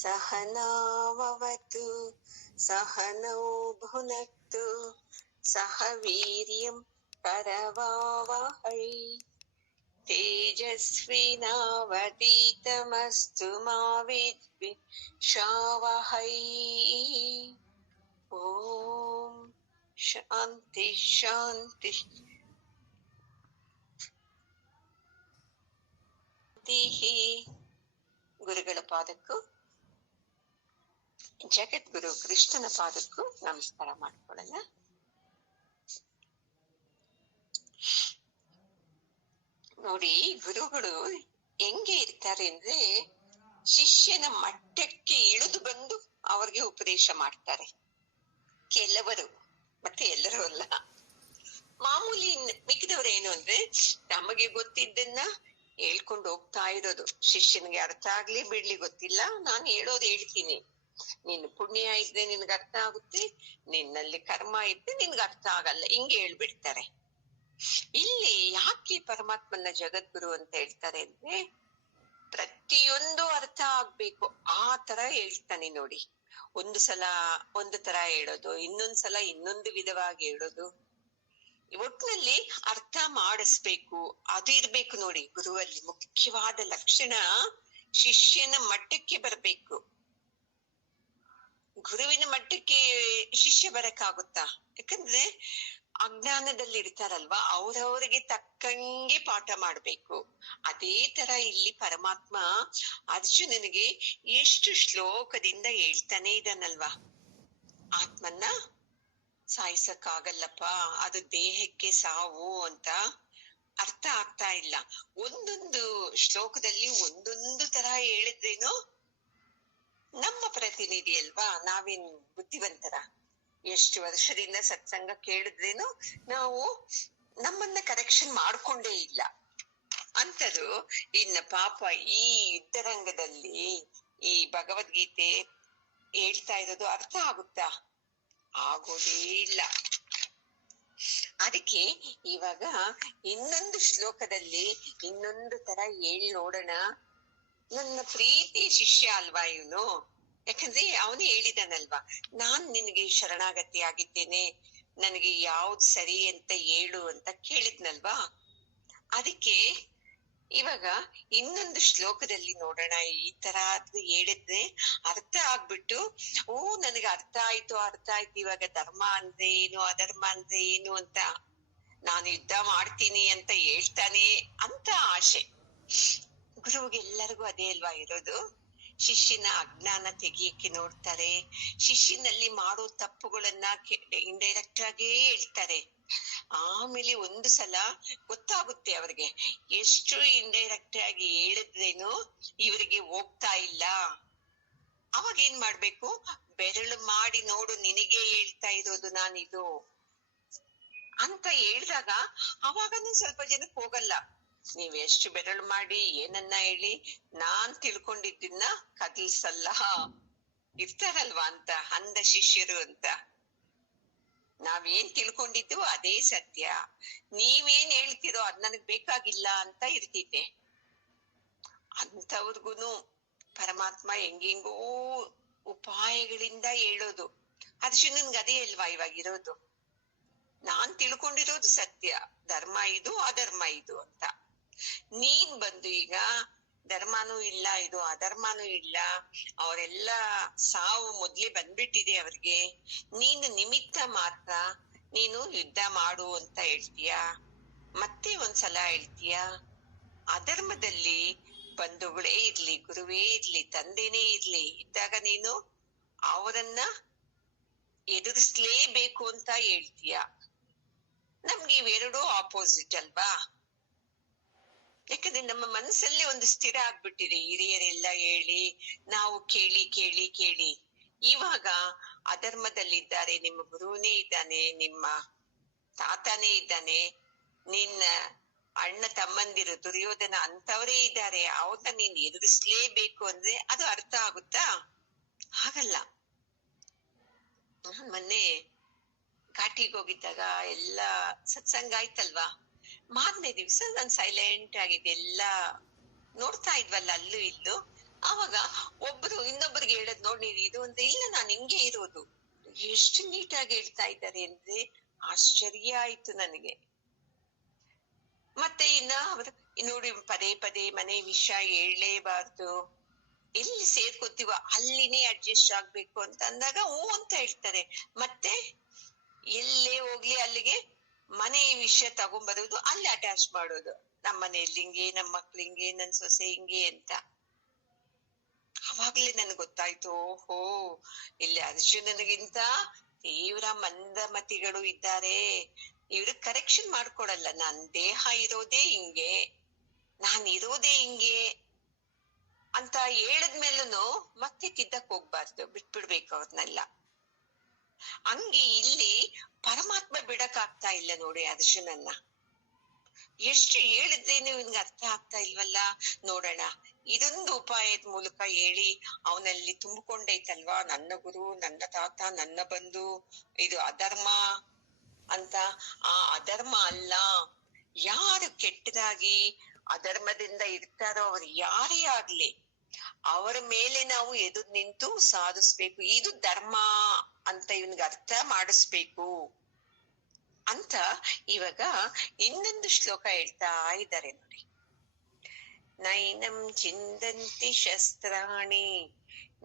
सहनाववतु सहनौ भुनक्तु सह वीर्यं करवावहै तेजस्विनावतीतमस्तु मा विद्विषावहै। ಓಂ ಶಾಂತಿ ಶಾಂತಿ ಗುರುಗಳ ಪಾದಕ್ಕೂ ಜಗದ್ಗುರು ಕೃಷ್ಣನ ಪಾದಕ್ಕೂ ನಮಸ್ಕಾರ ಮಾಡ್ಕೊಳ್ಳೋಣ. ನೋಡಿ, ಗುರುಗಳು ಹೆಂಗೆ ಇರ್ತಾರೆ ಅಂದ್ರೆ ಶಿಷ್ಯನ ಮಟ್ಟಕ್ಕೆ ಇಳಿದು ಬಂದು ಅವ್ರಿಗೆ ಉಪದೇಶ ಮಾಡ್ತಾರೆ. ಕೆಲವರು, ಮತ್ತೆ ಎಲ್ಲರೂ ಅಲ್ಲ, ಮಾಮೂಲಿ ಮಿಕ್ಕಿದವ್ರು ಏನು ಅಂದ್ರೆ ನಮಗೆ ಗೊತ್ತಿದ್ದನ್ನ ಹೇಳ್ಕೊಂಡು ಹೋಗ್ತಾ ಇರೋದು. ಶಿಷ್ಯನಿಗೆ ಅರ್ಥ ಆಗ್ಲಿ ಬಿಡ್ಲಿ ಗೊತ್ತಿಲ್ಲ, ನಾನು ಹೇಳೋದು ಹೇಳ್ತೀನಿ. ನಿನ್ ಪುಣ್ಯ ಇದ್ರೆ ನಿನ್ಗೆ ಅರ್ಥ ಆಗುತ್ತೆ, ನಿನ್ನಲ್ಲಿ ಕರ್ಮ ಇದ್ರೆ ನಿನ್ಗೆ ಅರ್ಥ ಆಗಲ್ಲ, ಹಿಂಗೆ ಹೇಳ್ಬಿಡ್ತಾರೆ. ಇಲ್ಲಿ ಯಾಕೆ ಪರಮಾತ್ಮನ ಜಗದ್ಗುರು ಅಂತ ಹೇಳ್ತಾರೆ ಅಂದ್ರೆ ಪ್ರತಿಯೊಂದು ಅರ್ಥ ಆಗ್ಬೇಕು ಆ ತರ ಹೇಳ್ತಾನೆ. ನೋಡಿ, ಒಂದು ಸಲ ಒಂದು ತರ ಹೇಳೋದು, ಇನ್ನೊಂದ್ಸಲ ಇನ್ನೊಂದು ವಿಧವಾಗಿ ಹೇಳೋದು, ಒಟ್ಟಿನಲ್ಲಿ ಅರ್ಥ ಮಾಡಿಸ್ಬೇಕು. ಅದು ಇರ್ಬೇಕು. ನೋಡಿ, ಗುರುವಲ್ಲಿ ಮುಖ್ಯವಾದ ಲಕ್ಷಣ ಶಿಷ್ಯನ ಮಟ್ಟಕ್ಕೆ ಬರ್ಬೇಕು. ಗುರುವಿನ ಮಟ್ಟಕ್ಕೆ ಶಿಷ್ಯ ಬರಕ್ಕಾಗುತ್ತಾ? ಯಾಕಂದ್ರೆ ಅಜ್ಞಾನದಲ್ಲಿ ಇರ್ತಾರಲ್ವಾ, ಅವ್ರವ್ರಿಗೆ ತಕ್ಕಂಗೆ ಪಾಠ ಮಾಡ್ಬೇಕು. ಅದೇ ತರ ಇಲ್ಲಿ ಪರಮಾತ್ಮ ಅರ್ಜುನನಿಗೆ ಎಷ್ಟು ಶ್ಲೋಕದಿಂದ ಹೇಳ್ತಾನೆ ಇದ್ದಾನಲ್ವಾ, ಆತ್ಮನ್ನ ಸಾಯಿಸಕ್ಕಾಗಲ್ಲಪ್ಪ, ಅದು ದೇಹಕ್ಕೆ ಸಾವು ಅಂತ ಅರ್ಥ ಆಗ್ತಾ ಇಲ್ಲ. ಒಂದೊಂದು ಶ್ಲೋಕದಲ್ಲಿ ಒಂದೊಂದು ತರ ಹೇಳಿದ್ರೇನು ನಮ್ಮ ಪ್ರತಿನಿಧಿ ಅಲ್ವಾ, ನಾವೇನ್ ಬುದ್ಧಿವಂತರ? ಎಷ್ಟು ವರ್ಷದಿಂದ ಸತ್ಸಂಗ ಕೇಳಿದ್ರೇನು ನಾವು ನಮ್ಮನ್ನ ಕರೆಕ್ಷನ್ ಮಾಡ್ಕೊಂಡೇ ಇಲ್ಲ ಅಂತದು. ಇನ್ನ ಪಾಪ ಈ ಯುದ್ಧರಂಗದಲ್ಲಿ ಈ ಭಗವದ್ಗೀತೆ ಹೇಳ್ತಾ ಇರೋದು ಅರ್ಥ ಆಗುತ್ತಾ? ಆಗೋದೇ ಇಲ್ಲ. ಅದಕ್ಕೆ ಇವಾಗ ಇನ್ನೊಂದು ಶ್ಲೋಕದಲ್ಲಿ ಇನ್ನೊಂದು ತರ ಹೇಳಿ ನೋಡೋಣ. ನನ್ನ ಪ್ರೀತಿ ಶಿಷ್ಯ ಅಲ್ವಾ ಇವನು, ಯಾಕಂದ್ರೆ ಅವನೇ ಹೇಳಿದಾನಲ್ವಾ, ನಾನ್ ನಿನಗೆ ಶರಣಾಗತಿ ಆಗಿದ್ದೇನೆ, ನನಗೆ ಯಾವ್ದು ಸರಿ ಅಂತ ಹೇಳು ಅಂತ ಕೇಳಿದ್ನಲ್ವಾ. ಅದಕ್ಕೆ ಇವಾಗ ಇನ್ನೊಂದು ಶ್ಲೋಕದಲ್ಲಿ ನೋಡೋಣ. ಈ ತರ ಹೇಳಿದ್ರೆ ಅರ್ಥ ಆಗ್ಬಿಟ್ಟು, ಓ ನನಗೆ ಅರ್ಥ ಆಯ್ತು ಇವಾಗ ಧರ್ಮ ಅಂದ್ರೆ ಏನು, ಅಧರ್ಮ ಅಂದ್ರೆ ಏನು ಅಂತ ನಾನು ಯುದ್ಧ ಮಾಡ್ತೀನಿ ಅಂತ ಹೇಳ್ತಾನೆ ಅಂತ ಆಶೆ. ಗುರುವಿಗೆಲ್ಲರಿಗೂ ಅದೇ ಅಲ್ವಾ ಇರೋದು. ಶಿಷ್ಯನ ಅಜ್ಞಾನ ತೆಗಿಯಕ್ಕೆ ನೋಡ್ತಾರೆ, ಶಿಷ್ಯನಲ್ಲಿ ಮಾಡೋ ತಪ್ಪುಗಳನ್ನ ಇಂಡೈರೆಕ್ಟ್ ಆಗೇ ಹೇಳ್ತಾರೆ. ಆಮೇಲೆ ಒಂದು ಸಲ ಗೊತ್ತಾಗುತ್ತೆ ಅವ್ರಿಗೆ, ಎಷ್ಟು ಇಂಡೈರೆಕ್ಟ್ ಆಗಿ ಹೇಳಿದ್ರೇನು ಇವರಿಗೆ ಹೋಗ್ತಾ ಇಲ್ಲ. ಅವಾಗ ಏನ್ ಮಾಡ್ಬೇಕು? ಬೆರಳು ಮಾಡಿ ನೋಡು, ನಿನಗೆ ಹೇಳ್ತಾ ಇರೋದು ನಾನಿದು ಅಂತ ಹೇಳಿದಾಗ ಅವಾಗನೂ ಸ್ವಲ್ಪ ಜನಕ್ಕೆ ಹೋಗಲ್ಲ. ನೀವ್ ಎಷ್ಟು ಬೆರಳು ಮಾಡಿ ಏನನ್ನ ಹೇಳಿ ನಾನ್ ತಿಳ್ಕೊಂಡಿದ್ದನ್ನ ಕದಲ್ಸಲ್ಲ ಇರ್ತಾರಲ್ವಾ ಅಂತ ಅಂದ ಶಿಷ್ಯರು ಅಂತ. ನಾವೇನ್ ತಿಳ್ಕೊಂಡಿದ್ದು ಅದೇ ಸತ್ಯ, ನೀವೇನ್ ಹೇಳ್ತಿರೋ ಅದ್ ನನಗ್ ಬೇಕಾಗಿಲ್ಲ ಅಂತ ಇರ್ತಿದ್ದೆ. ಅಂತವ್ರಿಗೂನು ಪರಮಾತ್ಮ ಹೆಂಗೆಂಗೋ ಉಪಾಯಗಳಿಂದ ಹೇಳೋದು. ಅರ್ಜುನನ್ಗೆ ಅದೇ ಅಲ್ವಾ ಇವಾಗಿರೋದು. ನಾನ್ ತಿಳ್ಕೊಂಡಿರೋದು ಸತ್ಯ, ಧರ್ಮ ಇದು ಅಧರ್ಮ ಇದು ಅಂತ. ನೀನ್ ಬಂದು ಈಗ ಧರ್ಮನೂ ಇಲ್ಲ, ಇದು ಅಧರ್ಮನೂ ಇಲ್ಲ, ಅವರೆಲ್ಲ ಸಾವು ಮೊದ್ಲೇ ಬಂದ್ಬಿಟ್ಟಿದೆ ಅವ್ರಿಗೆ, ನೀನು ನಿಮಿತ್ತ ಮಾತ್ರ, ನೀನು ಯುದ್ಧ ಮಾಡು ಅಂತ ಹೇಳ್ತೀಯ, ಮತ್ತೆ ಒಂದ್ಸಲ ಹೇಳ್ತೀಯ. ಅಧರ್ಮದಲ್ಲಿ ಬಂಧುಗಳೇ ಇರ್ಲಿ, ಗುರುವೇ ಇರ್ಲಿ, ತಂದೆನೇ ಇರ್ಲಿ ಇದ್ದಾಗ ನೀನು ಅವರನ್ನ ಎದುರಿಸ್ಲೇಬೇಕು ಅಂತ ಹೇಳ್ತೀಯ. ನಮ್ಗೆ ಇವೆರಡೂ ಆಪೋಸಿಟ್ ಅಲ್ವಾ? ಯಾಕಂದ್ರೆ ನಮ್ಮ ಮನಸ್ಸಲ್ಲೇ ಒಂದು ಸ್ಥಿರ ಆಗ್ಬಿಟ್ಟಿದೆ, ಹಿರಿಯರೆಲ್ಲ ಹೇಳಿ ನಾವು ಕೇಳಿ ಕೇಳಿ ಕೇಳಿ. ಇವಾಗ ಅಧರ್ಮದಲ್ಲಿದ್ದಾರೆ, ನಿಮ್ಮ ಗುರುವನೇ ಇದ್ದಾನೆ, ನಿಮ್ಮ ತಾತನೇ ಇದ್ದಾನೆ, ನಿನ್ನ ಅಣ್ಣ ತಮ್ಮಂದಿರು ದುರ್ಯೋಧನ ಅಂತವರೇ ಇದ್ದಾರೆ, ಅವ್ರನ್ನ ನೀನ್ ಎದುರಿಸ್ಲೇಬೇಕು ಅಂದ್ರೆ ಅದು ಅರ್ಥ ಆಗುತ್ತಾ? ಹಾಗಲ್ಲ. ಮೊನ್ನೆ ಘಾಟಿಗೆ ಹೋಗಿದ್ದಾಗ ಎಲ್ಲ ಸತ್ಸಂಗ ಆಯ್ತಲ್ವಾ, ಮಾರನೇ ದಿವ್ಸ ನಾನ್ ಸೈಲೆಂಟ್ ಆಗಿದ್ದೆ. ಎಲ್ಲ ನೋಡ್ತಾ ಇದ್ವಲ್ಲ ಅಲ್ಲೂ ಇಲ್ಲೂ. ಆವಾಗ ಒಬ್ರು ಇನ್ನೊಬ್ರಿಗೆ ಹೇಳದ್ ನೋಡಿ ನೀನ್ ಇದು ಅಂತ, ಇಲ್ಲ ನಾನ್ ಹಿಂಗೆ ಇರೋದು. ಎಷ್ಟು ನೀಟಾಗಿ ಹೇಳ್ತಾ ಇದ್ದಾರೆ ಅಂದ್ರೆ ಆಶ್ಚರ್ಯ ಆಯ್ತು ನನಗೆ. ಮತ್ತೆ ಇನ್ನ ಅವರು ನೋಡಿ ಪದೇ ಪದೇ ಮನೆ ವಿಷಯ ಹೇಳಲೇಬಾರ್ದು, ಎಲ್ಲಿ ಸೇರ್ಕೋತೀವೋ ಅಲ್ಲಿನೇ ಅಡ್ಜಸ್ಟ್ ಆಗ್ಬೇಕು ಅಂತ ಅಂದಾಗ ಹೂ ಅಂತ ಹೇಳ್ತಾರೆ. ಮತ್ತೆ ಎಲ್ಲೇ ಹೋಗ್ಲಿ ಅಲ್ಲಿಗೆ ಮನೆ ವಿಷಯ ತಗೊಂಡ್ಬರೋದು, ಅಲ್ಲಿ ಅಟ್ಯಾಚ್ ಮಾಡೋದು. ನಮ್ಮ ಮನೆಯಲ್ಲಿ ಹಿಂಗೆ, ನಮ್ಮ ಮಕ್ಳು ಹಿಂಗೆ, ನನ್ ಸೊಸೆ ಹಿಂಗೆ ಅಂತ. ಅವಾಗ್ಲೇ ನನ್ಗೆ ಗೊತ್ತಾಯ್ತು, ಓಹೋ ಇಲ್ಲಿ ಅರ್ಜುನನಿಗಿಂತ ತೀವ್ರ ಮಂದಮತಿಗಳು ಇದ್ದಾರೆ. ಇವ್ರು ಕರೆಕ್ಷನ್ ಮಾಡ್ಕೊಡಲ್ಲ, ನಾನ್ ದೇಹ ಇರೋದೇ ಹಿಂಗೆ, ನಾನ್ ಇರೋದೇ ಹಿಂಗೆ ಅಂತ ಹೇಳದ್ಮೇಲೂ ಮತ್ತೆ ತಿದ್ದಕ್ ಹೋಗ್ಬಾರ್ದು, ಬಿಟ್ಬಿಡ್ಬೇಕು ಅವ್ರನ್ನೆಲ್ಲ. ಹಂಗೆ ಇಲ್ಲಿ ಪರಮಾತ್ಮ ಬಿಡಕ್ ಆಗ್ತಾ ಇಲ್ಲ ನೋಡಿ ಅರ್ಜುನನ್ನ. ಎಷ್ಟು ಹೇಳಿದ್ರೇನು ಇವ್ನಿಗೆ ಅರ್ಥ ಆಗ್ತಾ ಇಲ್ವಲ್ಲ. ನೋಡೋಣ, ಇದೊಂದು ಉಪಾಯದ ಮೂಲಕ ಹೇಳಿ ಅವನಲ್ಲಿ ತುಂಬಿಕೊಂಡೈತಲ್ವಾ, ನನ್ನ ಗುರು, ನನ್ನ ತಾತ, ನನ್ನ ಬಂಧು, ಇದು ಅಧರ್ಮ ಅಂತ. ಆ ಅಧರ್ಮ ಅಲ್ಲ, ಯಾರು ಕೆಟ್ಟದಾಗಿ ಅಧರ್ಮದಿಂದ ಇರ್ತಾರೋ ಅವ್ರು ಯಾರೇ ಆಗ್ಲಿ ಅವರ ಮೇಲೆ ನಾವು ಎದುರು ನಿಂತು ಸಾಧಿಸ್ಬೇಕು, ಇದು ಧರ್ಮ ಅಂತ ಇವನ್ಗೆ ಅರ್ಥ ಮಾಡಿಸ್ಬೇಕು ಅಂತ ಇವಾಗ ಇನ್ನೊಂದು ಶ್ಲೋಕ ಹೇಳ್ತಾ ಇದ್ದಾರೆ ನೋಡಿ. ನೈನಂ ಚಿಂದಂತಿ ಶಸ್ತ್ರಾಣಿ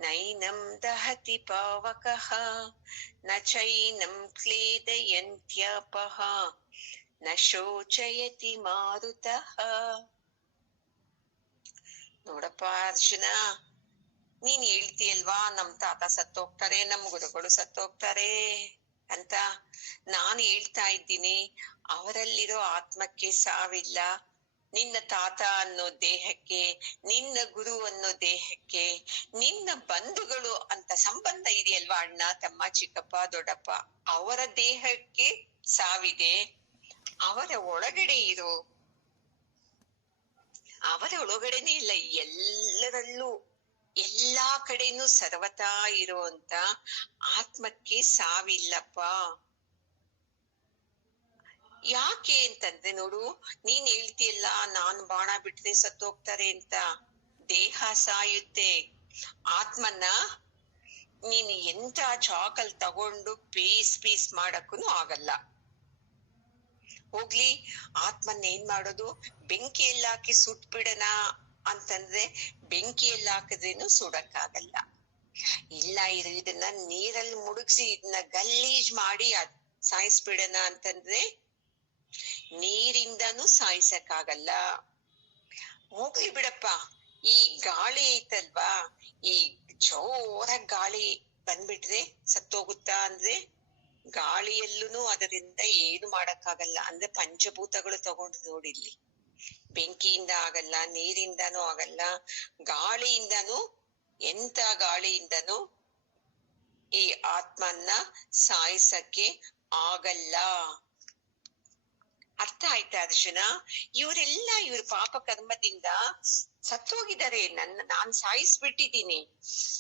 ನೈನಂ ದಹತಿ ಪಾವಕಃ ನ ಚೈನಂ ಕ್ಲೇದಯಂತ್ಯಾಪಃ ನ ಶೋಚಯತಿ ಮಾರುತಃ. ನೋಡಪ್ಪ ಅರ್ಜುನ, ನೀನ್ ಹೇಳ್ತೀಯಲ್ವಾ ನಮ್ ತಾತ ಸತ್ತೋಗ್ತಾರೆ, ನಮ್ ಗುರುಗಳು ಸತ್ತೋಗ್ತಾರೆ ಅಂತ. ನಾನು ಹೇಳ್ತಾ ಇದ್ದೀನಿ, ಅವರಲ್ಲಿರೋ ಆತ್ಮಕ್ಕೆ ಸಾವಿಲ್ಲ. ನಿನ್ನ ತಾತ ಅನ್ನೋ ದೇಹಕ್ಕೆ, ನಿನ್ನ ಗುರು ಅನ್ನೋ ದೇಹಕ್ಕೆ, ನಿನ್ನ ಬಂಧುಗಳು ಅಂತ ಸಂಬಂಧ ಇದೆಯಲ್ವಾ, ಅಣ್ಣ ತಮ್ಮ ಚಿಕ್ಕಪ್ಪ ದೊಡ್ಡಪ್ಪ, ಅವರ ದೇಹಕ್ಕೆ ಸಾವಿದೆ. ಅವರ ಒಳಗಡೆ ಇರೋ, ಅವರ ಒಳಗಡೆನೆ ಇಲ್ಲ, ಎಲ್ಲರಲ್ಲೂ ಎಲ್ಲಾ ಕಡೆನೂ ಸರ್ವತಾ ಇರುವಂತ ಆತ್ಮಕ್ಕೆ ಸಾವಿಲ್ಲಪ್ಪ. ಯಾಕೆ ಅಂತಂದ್ರೆ ನೋಡು, ನೀನ್ ಹೇಳ್ತೀಯಲ್ಲ ನಾನ್ ಬಾಣ ಬಿಟ್ರೆ ಸತ್ತೋಗ್ತಾರೆ ಅಂತ. ದೇಹ ಸಾಯುತ್ತೆ, ಆತ್ಮನ್ನ ನೀನ್ ಎಂತ ಚಾಕಲ್ ತಗೊಂಡು ಪೀಸ್ ಪೀಸ್ ಮಾಡಕ್ಕೂ ಆಗಲ್ಲ. ಹೋಗ್ಲಿ, ಆತ್ಮನ್ನ ಏನ್ ಮಾಡೋದು, ಬೆಂಕಿಯಲ್ಲಿ ಹಾಕಿ ಸುಟ್ಬಿಡಣ ಅಂತಂದ್ರೆ ಬೆಂಕಿಯಲ್ಲಿ ಹಾಕಿದ್ರೇನು ಸುಡಕ್ಕಾಗಲ್ಲ. ಇಲ್ಲ, ಇದನ್ನ ನೀರಲ್ಲಿ ಮುಳುಗ್ಸಿ ಇದನ್ನ ಗಲೀಜ್ ಮಾಡಿ ಸಾಯಿಸ್ಬಿಡಣ ಅಂತಂದ್ರೆ ನೀರಿಂದನೂ ಸಾಯಿಸಕ್ಕಾಗಲ್ಲ. ಹೋಗ್ಲಿ ಬಿಡಪ್ಪ, ಈ ಗಾಳಿ ಐತಲ್ವಾ, ಈ ಜೋರ ಗಾಳಿ ಬಂದ್ಬಿಟ್ರೆ ಸತ್ತೋಗುತ್ತಾ ಅಂದ್ರೆ ಗಾಳಿಯಲ್ಲೂ ಅದರಿಂದ ಏನು ಮಾಡಕ್ಕಾಗಲ್ಲ. ಅಂದ್ರೆ ಪಂಚಭೂತಗಳು ತಗೊಂಡು ನೋಡಿಲ್ಲಿ, ಬೆಂಕಿಯಿಂದ ಆಗಲ್ಲ, ನೀರಿಂದನೂ ಆಗಲ್ಲ, ಗಾಳಿಯಿಂದನೂ, ಎಂತ ಗಾಳಿಯಿಂದನೂ ಈ ಆತ್ಮನ್ನ ಸಾಯಿಸಕ್ಕೆ ಆಗಲ್ಲ. ಅರ್ಥ ಆಯ್ತಾ ಅರ್ಜುನ? ಇವರೆಲ್ಲ ಇವ್ರ ಪಾಪ ಕರ್ಮದಿಂದ ಸತ್ತೋಗಿದ್ದಾರೆ, ನಾನ್ ಸಾಯಿಸ್ಬಿಟ್ಟಿದ್ದೀನಿ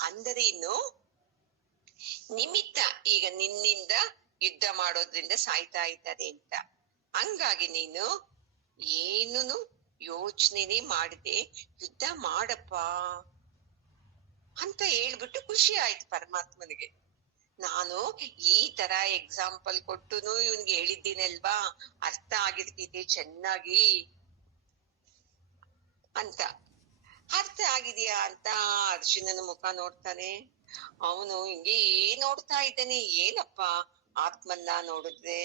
ಅಂದರೆ ಇನ್ನು ನಿಮಿತ್ತ ಈಗ ನಿನ್ನಿಂದ ಯುದ್ಧ ಮಾಡೋದ್ರಿಂದ ಸಾಯ್ತಾ ಇದ್ದಾರೆ ಅಂತ. ಹಂಗಾಗಿ ನೀನು ಏನೂ ಯೋಚನೆ ಮಾಡದೆ ಯುದ್ಧ ಮಾಡಪ್ಪ ಅಂತ ಹೇಳ್ಬಿಟ್ಟು ಖುಷಿ ಆಯ್ತು ಪರಮಾತ್ಮನಿಗೆ. ನಾನು ಈ ತರ ಎಕ್ಸಾಂಪಲ್ ಕೊಟ್ಟುನು ಇವನ್ಗೆ ಹೇಳಿದ್ದೀನಲ್ವಾ, ಅರ್ಥ ಆಗಿರ್ತಿದೆ ಚೆನ್ನಾಗಿ ಅಂತ. ಅರ್ಥ ಆಗಿದ್ಯಾ ಅಂತ ಅರ್ಜುನನ ಮುಖ ನೋಡ್ತಾನೆ. ಅವನು ಹಿಂಗೆ ನೋಡ್ತಾ ಇದ್ದಾನೆ, ಏನಪ್ಪ ಆತ್ಮನ್ನ ನೋಡಿದ್ರೆ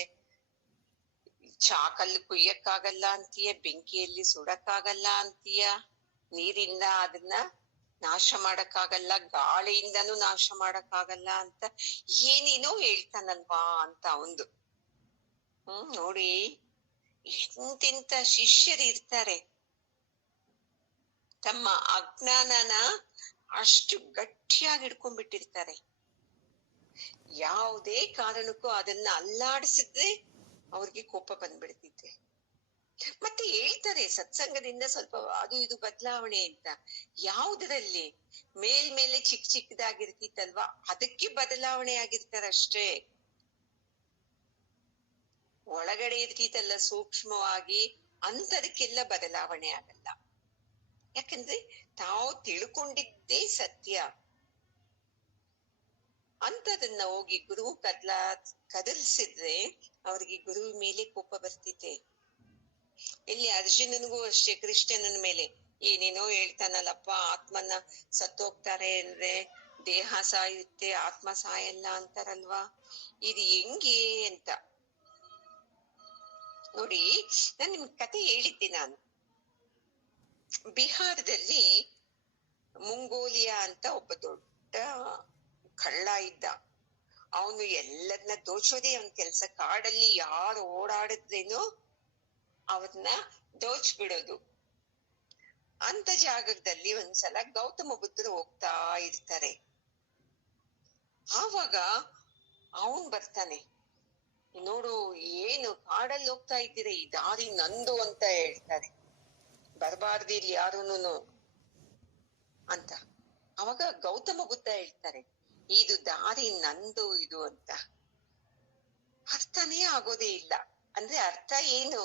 ಚಾಕಲ್ಲಿ ಕುಯ್ಯಕ್ಕಾಗಲ್ಲ ಅಂತೀಯ, ಬೆಂಕಿಯಲ್ಲಿ ಸುಡಕ್ಕಾಗಲ್ಲ ಅಂತೀಯ, ನೀರಿಂದ ಅದನ್ನ ನಾಶ ಮಾಡಕ್ಕಾಗಲ್ಲ, ಗಾಳಿಯಿಂದನೂ ನಾಶ ಮಾಡಕ್ಕಾಗಲ್ಲ ಅಂತ ಏನೇನೋ ಹೇಳ್ತಾನಲ್ವಾ ಅಂತ ಅವಂದು. ನೋಡಿ, ಎಂತೆಂತ ಶಿಷ್ಯರು ಇರ್ತಾರೆ, ತಮ್ಮ ಅಜ್ಞಾನನ ಅಷ್ಟು ಗಟ್ಟಿಯಾಗಿ ಹಿಡ್ಕೊಂಡ್ಬಿಟ್ಟಿರ್ತಾರೆ. ಯಾವುದೇ ಕಾರಣಕ್ಕೂ ಅದನ್ನ ಅಲ್ಲಾಡಿಸಿದ್ರೆ ಅವ್ರಿಗೆ ಕೋಪ ಬಂದ್ಬಿಡ್ತಿದೆ. ಮತ್ತೆ ಹೇಳ್ತಾರೆ ಸತ್ಸಂಗದಿಂದ ಸ್ವಲ್ಪ ಅದು ಇದು ಬದಲಾವಣೆ ಅಂತ. ಯಾವುದರಲ್ಲಿ ಮೇಲ್ಮೇಲೆ ಚಿಕ್ಕದಾಗಿರ್ತಿತ್ತಲ್ವಾ ಅದಕ್ಕೆ ಬದಲಾವಣೆ ಆಗಿರ್ತಾರಷ್ಟೇ. ಒಳಗಡೆ ಇರ್ತಿತ್ತಲ್ಲ ಸೂಕ್ಷ್ಮವಾಗಿ ಅಂತದಕ್ಕೆಲ್ಲ ಬದಲಾವಣೆ ಆಗಲ್ಲ. ಯಾಕಂದ್ರೆ ತಾವು ತಿಳ್ಕೊಂಡಿದ್ದೇ ಸತ್ಯ ಅಂತದನ್ನ ಹೋಗಿ ಗುರು ಕದಲ್ಸಿದ್ರೆ ಅವ್ರಿಗೆ ಗುರು ಮೇಲೆ ಕೋಪ ಬರ್ತಿದೆ. ಇಲ್ಲಿ ಅರ್ಜುನನಿಗೂ ಅಷ್ಟೇ ಕೃಷ್ಣನ ಮೇಲೆ ಏನೇನೋ ಹೇಳ್ತಾನಲ್ಲಪ್ಪ, ಆತ್ಮನ ಸತ್ತೋಗ್ತಾರೆ ಅಂದ್ರೆ ದೇಹ ಸಾಯುತ್ತೆ ಆತ್ಮ ಸಾಯಲ್ಲ ಅಂತಾರಲ್ವಾ, ಇದು ಹೆಂಗೆ ಅಂತ ನೋಡಿ. ನಾನ್ ನಿಮ್ ಕತೆ ಹೇಳಿದ್ದೆ ನಾನು. ಬಿಹಾರದಲ್ಲಿ ಮುಂಗೋಲಿಯಾ ಅಂತ ಒಬ್ಬ ದೊಡ್ಡ ಕಳ್ಳ ಇದ್ದ. ಅವನು ಎಲ್ಲರನ್ನ ದೋಚೋದೇ ಅವನ್ ಕೆಲ್ಸ. ಕಾಡಲ್ಲಿ ಯಾರು ಓಡಾಡಿದ್ರೇನೋ ಅವನ್ನ ದೋಚ್ ಬಿಡೋದು. ಅಂತ ಜಾಗದಲ್ಲಿ ಒಂದ್ಸಲ ಗೌತಮ ಬುದ್ಧರು ಹೋಗ್ತಾ ಇರ್ತಾರೆ. ಆವಾಗ ಅವನ್ ಬರ್ತಾನೆ, ನೋಡು ಏನು ಕಾಡಲ್ಲಿ ಹೋಗ್ತಾ ಇದ್ದೀರ, ಈ ದಾರಿ ನಂದು ಅಂತ ಹೇಳ್ತಾರೆ, ಬರಬಾರ್ದು ಇಲ್ಲಿ ಯಾರೂನು ಅಂತ. ಅವಾಗ ಗೌತಮ ಬುದ್ಧ ಹೇಳ್ತಾರೆ, ಇದು ದಾರಿ ನಂದು ಇದು ಅಂತ. ಅರ್ಥನೇ ಆಗೋದೇ ಇಲ್ಲ. ಅಂದ್ರೆ ಅರ್ಥ ಏನು?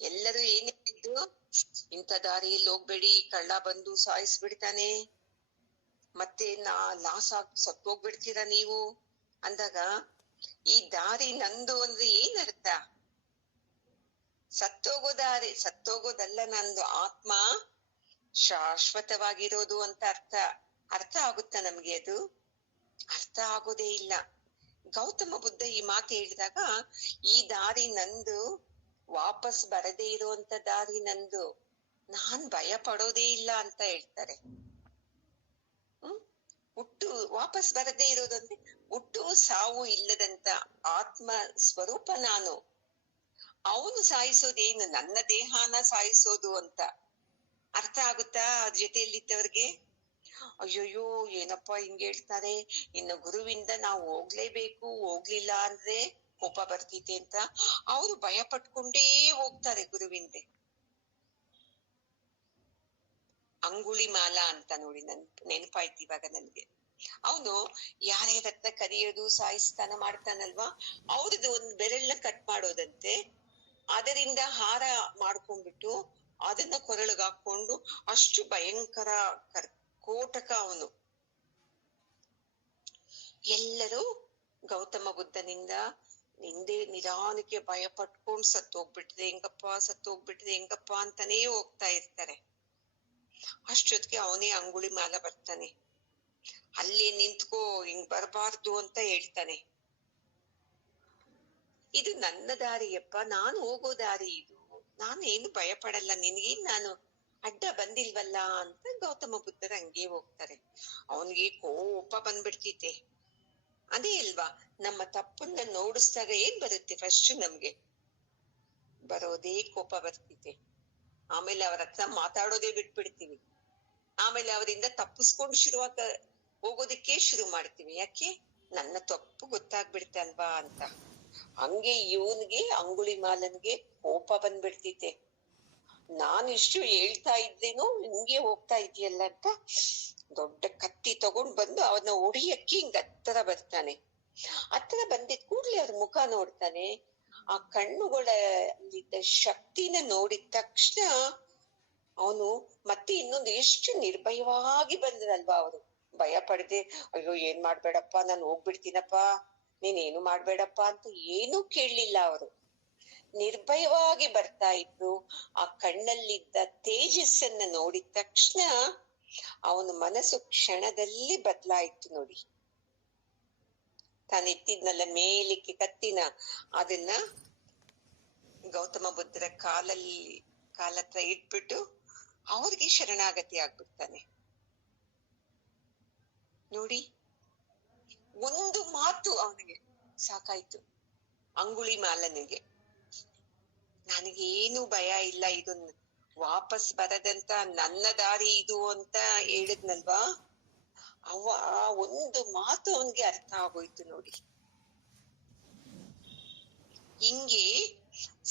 ಎಲ್ಲರೂ ಏನ್ ಹೇಳಿದ್ರು, ಇಂಥ ದಾರಿಯಲ್ಲಿ ಹೋಗ್ಬೇಡಿ, ಕಳ್ಳ ಬಂದು ಸಾಯಿಸ್ಬಿಡ್ತಾನೆ, ಮತ್ತೆ ಲಾಸ್ ಸತ್ತೋಗ್ಬಿಡ್ತೀರ ನೀವು ಅಂದಾಗ, ಈ ದಾರಿ ನಂದು ಅಂದ್ರೆ ಏನ್ ಅರ್ಥ? ಸತ್ತೋಗೋದಲ್ಲ, ನಂದು ಆತ್ಮ ಶಾಶ್ವತವಾಗಿರೋದು ಅಂತ ಅರ್ಥ ಆಗುತ್ತಾ ನಮ್ಗೆ? ಅದು ಅರ್ಥ ಆಗೋದೇ ಇಲ್ಲ. ಗೌತಮ ಬುದ್ಧ ಈ ಮಾತು ಹೇಳಿದಾಗ, ಈ ದಾರಿ ನಂದು, ವಾಪಸ್ ಬರದೇ ಇರುವಂತ ದಾರಿ ನಂದು, ನಾನ್ ಭಯ ಪಡೋದೇ ಇಲ್ಲ ಅಂತ ಹೇಳ್ತಾರೆ. ವಾಪಸ್ ಬರದೇ ಇರೋದಂದ್ರೆ ಹುಟ್ಟು ಸಾವು ಇಲ್ಲದಂತ ಆತ್ಮ ಸ್ವರೂಪ ನಾನು. ಅವನು ಸಾಯಿಸೋದೇನು? ನನ್ನ ದೇಹನ ಸಾಯಿಸೋದು ಅಂತ ಅರ್ಥ ಆಗುತ್ತಾ ಅದ್ರ ಜೊತೆಯಲ್ಲಿದ್ದವ್ರಿಗೆ? ಅಯ್ಯೋಯ್ಯೋ ಏನಪ್ಪಾ ಹಿಂಗ್ ಹೇಳ್ತಾರೆ, ಇನ್ನು ಗುರುವಿಂದ ನಾವು ಹೋಗ್ಲೇಬೇಕು, ಹೋಗ್ಲಿಲ್ಲ ಅಂದ್ರೆ ಕೋಪ ಬರ್ತಿದೆ ಅಂತ ಅವರು ಭಯ ಪಟ್ಕೊಂಡೇ ಹೋಗ್ತಾರೆ ಗುರುವಿಂದೆ. ಅಂಗುಳಿ ಮಾಲ ಅಂತ ನೋಡಿ, ನೆನಪಾಯ್ತು ಇವಾಗ ನನ್ಗೆ. ಅವನು ಯಾರ್ಯಾರ ಹತ್ರ ಕರಿಯೋದು ಸಾಯಿಸ್ತಾನ ಮಾಡ್ತಾನಲ್ವಾ, ಅವ್ರದ್ದು ಒಂದ್ ಬೆರಳನ್ನ ಕಟ್ ಮಾಡೋದಂತೆ, ಅದರಿಂದ ಹಾರ ಮಾಡ್ಕೊಂಡ್ಬಿಟ್ಟು ಅದನ್ನ ಕೊರಳಿಗೆ ಹಾಕೊಂಡು, ಅಷ್ಟು ಭಯಂಕರ ಕೋಟಕ ಅವನು. ಎಲ್ಲರೂ ಗೌತಮ ಬುದ್ಧನಿಂದ ಹಿಂದೆ ನಿಧಾನಕ್ಕೆ ಭಯ ಪಟ್ಕೊಂಡ್ ಸತ್ತೋಗ್ಬಿಟ್ರೆ ಹೆಂಗಪ್ಪ ಅಂತಾನೇ ಹೋಗ್ತಾ ಇರ್ತಾರೆ. ಅಷ್ಟೊತ್ತಿಗೆ ಅವನೇ ಅಂಗುಳಿ ಮಾಲ ಬರ್ತಾನೆ. ಅಲ್ಲಿ ನಿಂತ್ಕೋ, ಹಿಂಗ್ ಬರಬಾರ್ದು ಅಂತ ಹೇಳ್ತಾನೆ. ಇದು ನನ್ನ ದಾರಿಯಪ್ಪ, ನಾನು ಹೋಗೋ ದಾರಿ ಇದು, ನಾನೇನು ಭಯ ಪಡಲ್ಲ, ನಿನ್ಗೇನ್ ನಾನು ಅಡ್ಡ ಬಂದಿಲ್ವಲ್ಲ ಅಂತ ಗೌತಮ ಬುದ್ಧರ ಹಂಗೆ ಹೋಗ್ತಾರೆ. ಅವನ್ಗೆ ಕೋಪ ಬಂದ್ಬಿಡ್ತಿದೆ. ಅದೇ ಅಲ್ವಾ, ನಮ್ಮ ತಪ್ಪನ್ನ ನೋಡಿಸ್ದಾಗ ಏನ್ ಬರುತ್ತೆ? ಫಸ್ಟ್ ನಮ್ಗೆ ಬರೋದೇ ಕೋಪ ಬರ್ತಿದೆ. ಆಮೇಲೆ ಅವ್ರ ಹತ್ರ ಮಾತಾಡೋದೇ ಬಿಟ್ಬಿಡ್ತೀವಿ. ಆಮೇಲೆ ಅವರಿಂದ ತಪ್ಪಿಸ್ಕೊಂಡು ಹೋಗೋದಕ್ಕೆ ಶುರು ಮಾಡ್ತೀವಿ. ಯಾಕೆ? ನನ್ನ ತಪ್ಪು ಗೊತ್ತಾಗ್ಬಿಡ್ತೆ ಅಲ್ವಾ ಅಂತ. ಹಂಗೆ ಇವನ್ಗೆ ಅಂಗುಳಿ ಮಾಲನ್ಗೆ ಕೋಪ ಬಂದ್ಬಿಡ್ತಿದ್ದೆ. ನಾನು ಇಷ್ಟು ಹೇಳ್ತಾ ಇದ್ದೇನೋ ಹಿಂಗೆ ಹೋಗ್ತಾ ಇದೆಯಲ್ಲ ಅಂತ ದೊಡ್ಡ ಕತ್ತಿ ತಗೊಂಡ್ ಬಂದು ಅವನ್ನ ಹೊಡಿಯಕ್ಕೆ ಹಿಂಗ ಹತ್ತಿರ ಬರ್ತಾನೆ. ಹತ್ತಿರ ಬಂದಿದ್ ಕೂಡ್ಲೆ ಅವ್ರ ಮುಖ ನೋಡ್ತಾನೆ. ಆ ಕಣ್ಣುಗಳಿದ್ದ ಶಕ್ತಿನ ನೋಡಿದ ತಕ್ಷಣ ಅವನು ಮತ್ತೆ ಇನ್ನೊಂದು ಎಷ್ಟು ನಿರ್ಭಯವಾಗಿ ಬಂದ್ರಲ್ವಾ ಅವರು, ಭಯ ಪಡದೆ, ಅಯ್ಯೋ ಏನ್ ಮಾಡ್ಬೇಡಪ್ಪ, ನಾನು ಹೋಗ್ಬಿಡ್ತೀನಪ್ಪ, ನೀನೇನು ಮಾಡ್ಬೇಡಪ್ಪ ಅಂತ ಏನೂ ಕೇಳಲಿಲ್ಲ. ಅವರು ನಿರ್ಭಯವಾಗಿ ಬರ್ತಾ ಇದ್ರು. ಆ ಕಣ್ಣಲ್ಲಿದ್ದ ತೇಜಸ್ಸನ್ನ ನೋಡಿದ ತಕ್ಷಣ ಅವನ ಮನಸ್ಸು ಕ್ಷಣದಲ್ಲಿ ಬದಲಾಯಿತು ನೋಡಿ. ತಾನು ಎತ್ತಿದ್ನಲ್ಲ ಮೇಲಿಕ್ಕೆ ಕತ್ತಿನ, ಅದನ್ನ ಗೌತಮ ಬುದ್ಧರ ಕಾಲತ್ರ ಇಟ್ಬಿಟ್ಟು ಅವ್ರಿಗೆ ಶರಣಾಗತಿ ಆಗ್ಬಿಡ್ತಾನೆ ನೋಡಿ. ಒಂದು ಮಾತು ಅವನಿಗೆ ಸಾಕಾಯ್ತು, ಅಂಗುಳಿ ಮಾಲನಿಗೆ. ನನಗೇನು ಭಯ ಇಲ್ಲ, ಇದನ್ನ ವಾಪಸ್ ಬರದಂತ ನನ್ನ ದಾರಿ ಇದು ಅಂತ ಹೇಳಿದ್ನಲ್ವಾ, ಆ ಒಂದು ಮಾತು ಅವನ್ಗೆ ಅರ್ಥ ಆಗೋಯ್ತು ನೋಡಿ. ಹಿಂಗೆ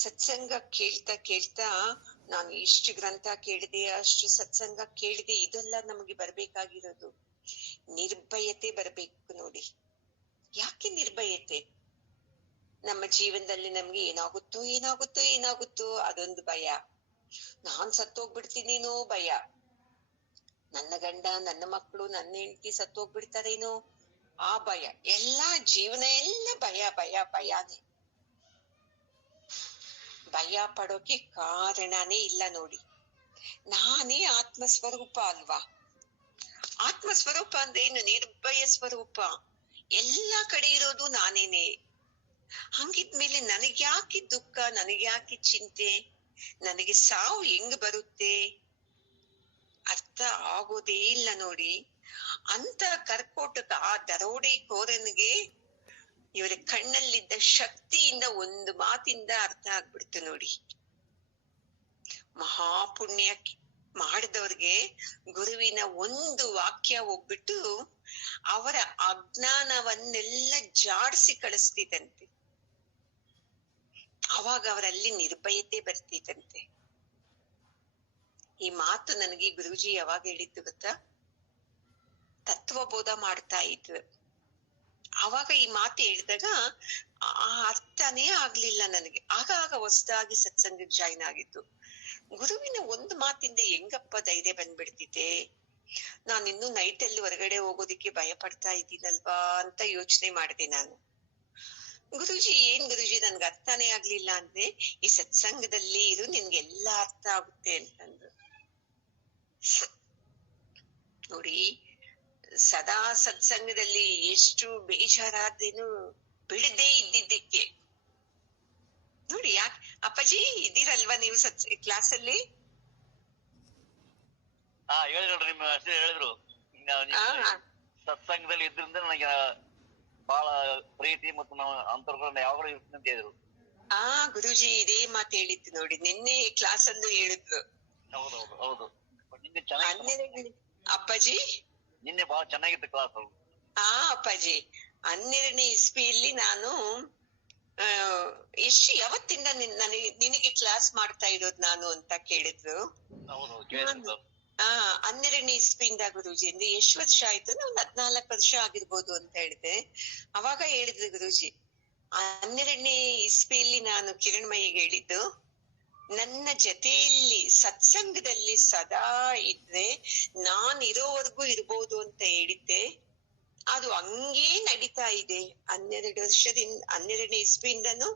ಸತ್ಸಂಗ ಕೇಳ್ತಾ ಕೇಳ್ತಾ ನಾನು ಇಷ್ಟು ಗ್ರಂಥ ಕೇಳಿದೆ, ಅಷ್ಟು ಸತ್ಸಂಗ ಕೇಳಿದೆ, ಇದೆಲ್ಲ ನಮಗೆ ಬರ್ಬೇಕಾಗಿರೋದು ನಿರ್ಭಯತೆ ಬರ್ಬೇಕು ನೋಡಿ. ಯಾಕೆ ನಿರ್ಭಯತೆ? ನಮ್ಮ ಜೀವನದಲ್ಲಿ ನಮ್ಗೆ ಏನಾಗುತ್ತೋ ಅದೊಂದು ಭಯ. ನಾನ್ ಸತ್ತೋಗ್ಬಿಡ್ತೀನೇನೋ ಭಯ. ನನ್ನ ಗಂಡ, ನನ್ನ ಮಕ್ಕಳು, ನನ್ನ ಹೆಂಡತಿ ಸತ್ತೋಗ್ಬಿಡ್ತಾರೇನೋ ಆ ಭಯ. ಎಲ್ಲಾ ಜೀವನ ಎಲ್ಲ ಭಯ ಭಯ ಭಯನೇ. ಭಯ ಪಡೋಕೆ ಕಾರಣನೇ ಇಲ್ಲ ನೋಡಿ. ನಾನೇ ಆತ್ಮಸ್ವರೂಪ ಅಲ್ವಾ? ಆತ್ಮಸ್ವರೂಪ ಅಂದ್ರೆ ಏನು? ನಿರ್ಭಯ ಸ್ವರೂಪ. ಎಲ್ಲಾ ಕಡೆ ಇರೋದು ನಾನೇನೆ. ಹಂಗಿದ್ಮೇಲೆ ನನಗ್ಯಾಕೆ ದುಃಖ, ನನಗ್ಯಾಕೆ ಚಿಂತೆ, ನನಗೆ ಸಾವು ಹೆಂಗ್ ಬರುತ್ತೆ? ಅರ್ಥ ಆಗೋದೇ ಇಲ್ಲ ನೋಡಿ. ಅಂತ ಕರ್ಕೋಟಕ ಆ ದರೋಡೆಕೋರನಿಗೆ ಇವರ ಕಣ್ಣಲ್ಲಿದ್ದ ಶಕ್ತಿಯಿಂದ ಒಂದು ಮಾತಿಂದ ಅರ್ಥ ಆಗ್ಬಿಡ್ತು ನೋಡಿ. ಮಹಾಪುಣ್ಯ ಮಾಡಿದವ್ರಿಗೆ ಗುರುವಿನ ಒಂದು ವಾಕ್ಯ ಹೋಗ್ಬಿಟ್ಟು ಅವರ ಅಜ್ಞಾನವನ್ನೆಲ್ಲ ಜಾಡಿಸಿ ಕಳಿಸ್ತಿದಂತೆ. ಅವಾಗ ಅವರಲ್ಲಿ ನಿರ್ಭಯತೆ ಬರ್ತಿದಂತೆ. ಈ ಮಾತು ನನಗೆ ಗುರೂಜಿ ಯಾವಾಗ ಹೇಳಿದ್ದು ಗೊತ್ತಾ? ತತ್ವಬೋಧ ಮಾಡ್ತಾ ಇದ್ರು. ಅವಾಗ ಈ ಮಾತು ಹೇಳಿದಾಗ ಆ ಅರ್ಥನೇ ಆಗ್ಲಿಲ್ಲ ನನಗೆ. ಆಗ ಹೊಸದಾಗಿ ಸತ್ಸಂಗಕ್ಕೆ ಜಾಯಿನ್ ಆಗಿದ್ದು. ಗುರುವಿನ ಒಂದು ಮಾತಿಂದ ಹೆಂಗಪ್ಪ ಧೈರ್ಯ ಬಂದ್ಬಿಡ್ತಿದೆ. ನಾನಿನ್ನು ನೈಟ್ ಅಲ್ಲಿ ಹೊರಗಡೆ ಹೋಗೋದಿಕ್ಕೆ ಭಯ ಪಡ್ತಾ ಇದ್ದೀನಲ್ವಾ ಅಂತ ಯೋಚನೆ ಮಾಡಿದೆ ನಾನು. ಗುರುಜಿ ಏನ್ ಗುರುಜಿ ನನ್ಗೆ ಅರ್ಥನೇ ಆಗ್ಲಿಲ್ಲ ಅಂದ್ರೆ, ಈ ಸತ್ಸಂಗದಲ್ಲಿ ಇರು, ನಿನ್ಗೆಲ್ಲಾ ಅರ್ಥ ಆಗುತ್ತೆ ಅಂತಂದ್ರು ನೋಡಿ. ಸದಾ ಸತ್ಸಂಗದಲ್ಲಿ ಎಷ್ಟು ಬೇಜಾರಾದೇನು ಬಿಡದೇ ಇದ್ದಿದ್ದಕ್ಕೆ ನೋಡಿ. ಯಾಕೆ ಅಪ್ಪಾಜಿ ಇದ್ದೀರಲ್ವಾ ನೀವು ಕ್ಲಾಸ್ ಅಲ್ಲಿ? ಹೇಳಿದ್ರು, ನಿಮ್ಮ ಹೆಸರು ಹೇಳಿದ್ರು. ಸತ್ಸಂಗದಲ್ಲಿ ಇದ್ರಿಂದ ನನಗೆ ಬಹಳ ಪ್ರೀತಿ ಮತ್ತು ನಾವು ಅಂತರ್ಗಳನ್ನ ಯಾವಾಗಲೂ ಇರ್ತೀನಿ ಅಂತ ಹೇಳಿದ್ರು. ಗುರುಜಿ ಇದೇ ಮಾತು ಹೇಳಿದ್ದು ನೋಡಿ, ನಿನ್ನೆ ಕ್ಲಾಸ್ ಅಲ್ಲೂ ಹೇಳಿದ್ರು. ಹೌದೌದು ಹೌದು. ನಿನ್ನೆ ಚೆನ್ನಾಗಿ ಅಪ್ಪಾಜಿ, ನಿನ್ನೆ ಬಹಳ ಚೆನ್ನಾಗಿತ್ತು ಕ್ಲಾಸ್. ಅಪ್ಪಾಜಿ 12ನೇ ಇಸ್ವಿಯಲ್ಲಿ ನಾನು ಯಾವತ್ತಿಂದ ನಿನಗೆ ಕ್ಲಾಸ್ ಮಾಡ್ತಾ ಇರೋದು ನಾನು ಅಂತ ಕೇಳಿದ್ರು. 12ನೇ ಇಸ್ವಿಯಿಂದ ಗುರೂಜಿ ಅಂದ್ರೆ ಎಷ್ಟು ವರ್ಷ ಆಯ್ತು? ಒಂದ್ 14 ವರ್ಷ ಆಗಿರ್ಬೋದು ಅಂತ ಹೇಳಿದೆ. ಅವಾಗ ಹೇಳಿದ್ರು ಗುರೂಜಿ, 12ನೇ ಇಸ್ವಿಯಲ್ಲಿ ನಾನು ಕಿರಣ್ಮಯಿಗೆ ಹೇಳಿದ್ದು, ನನ್ನ ಜೊತೆಯಲ್ಲಿ ಸತ್ಸಂಗದಲ್ಲಿ ಸದಾ ಇದ್ರೆ ನಾನ್ ಇರೋವರೆಗೂ ಇರ್ಬೋದು ಅಂತ ಹೇಳಿದ್ದೆ. ಅದು ಹಂಗೇ ನಡೀತಾ ಇದೆ. 12ನೇ ಇಸ್ವಿಯಿಂದನು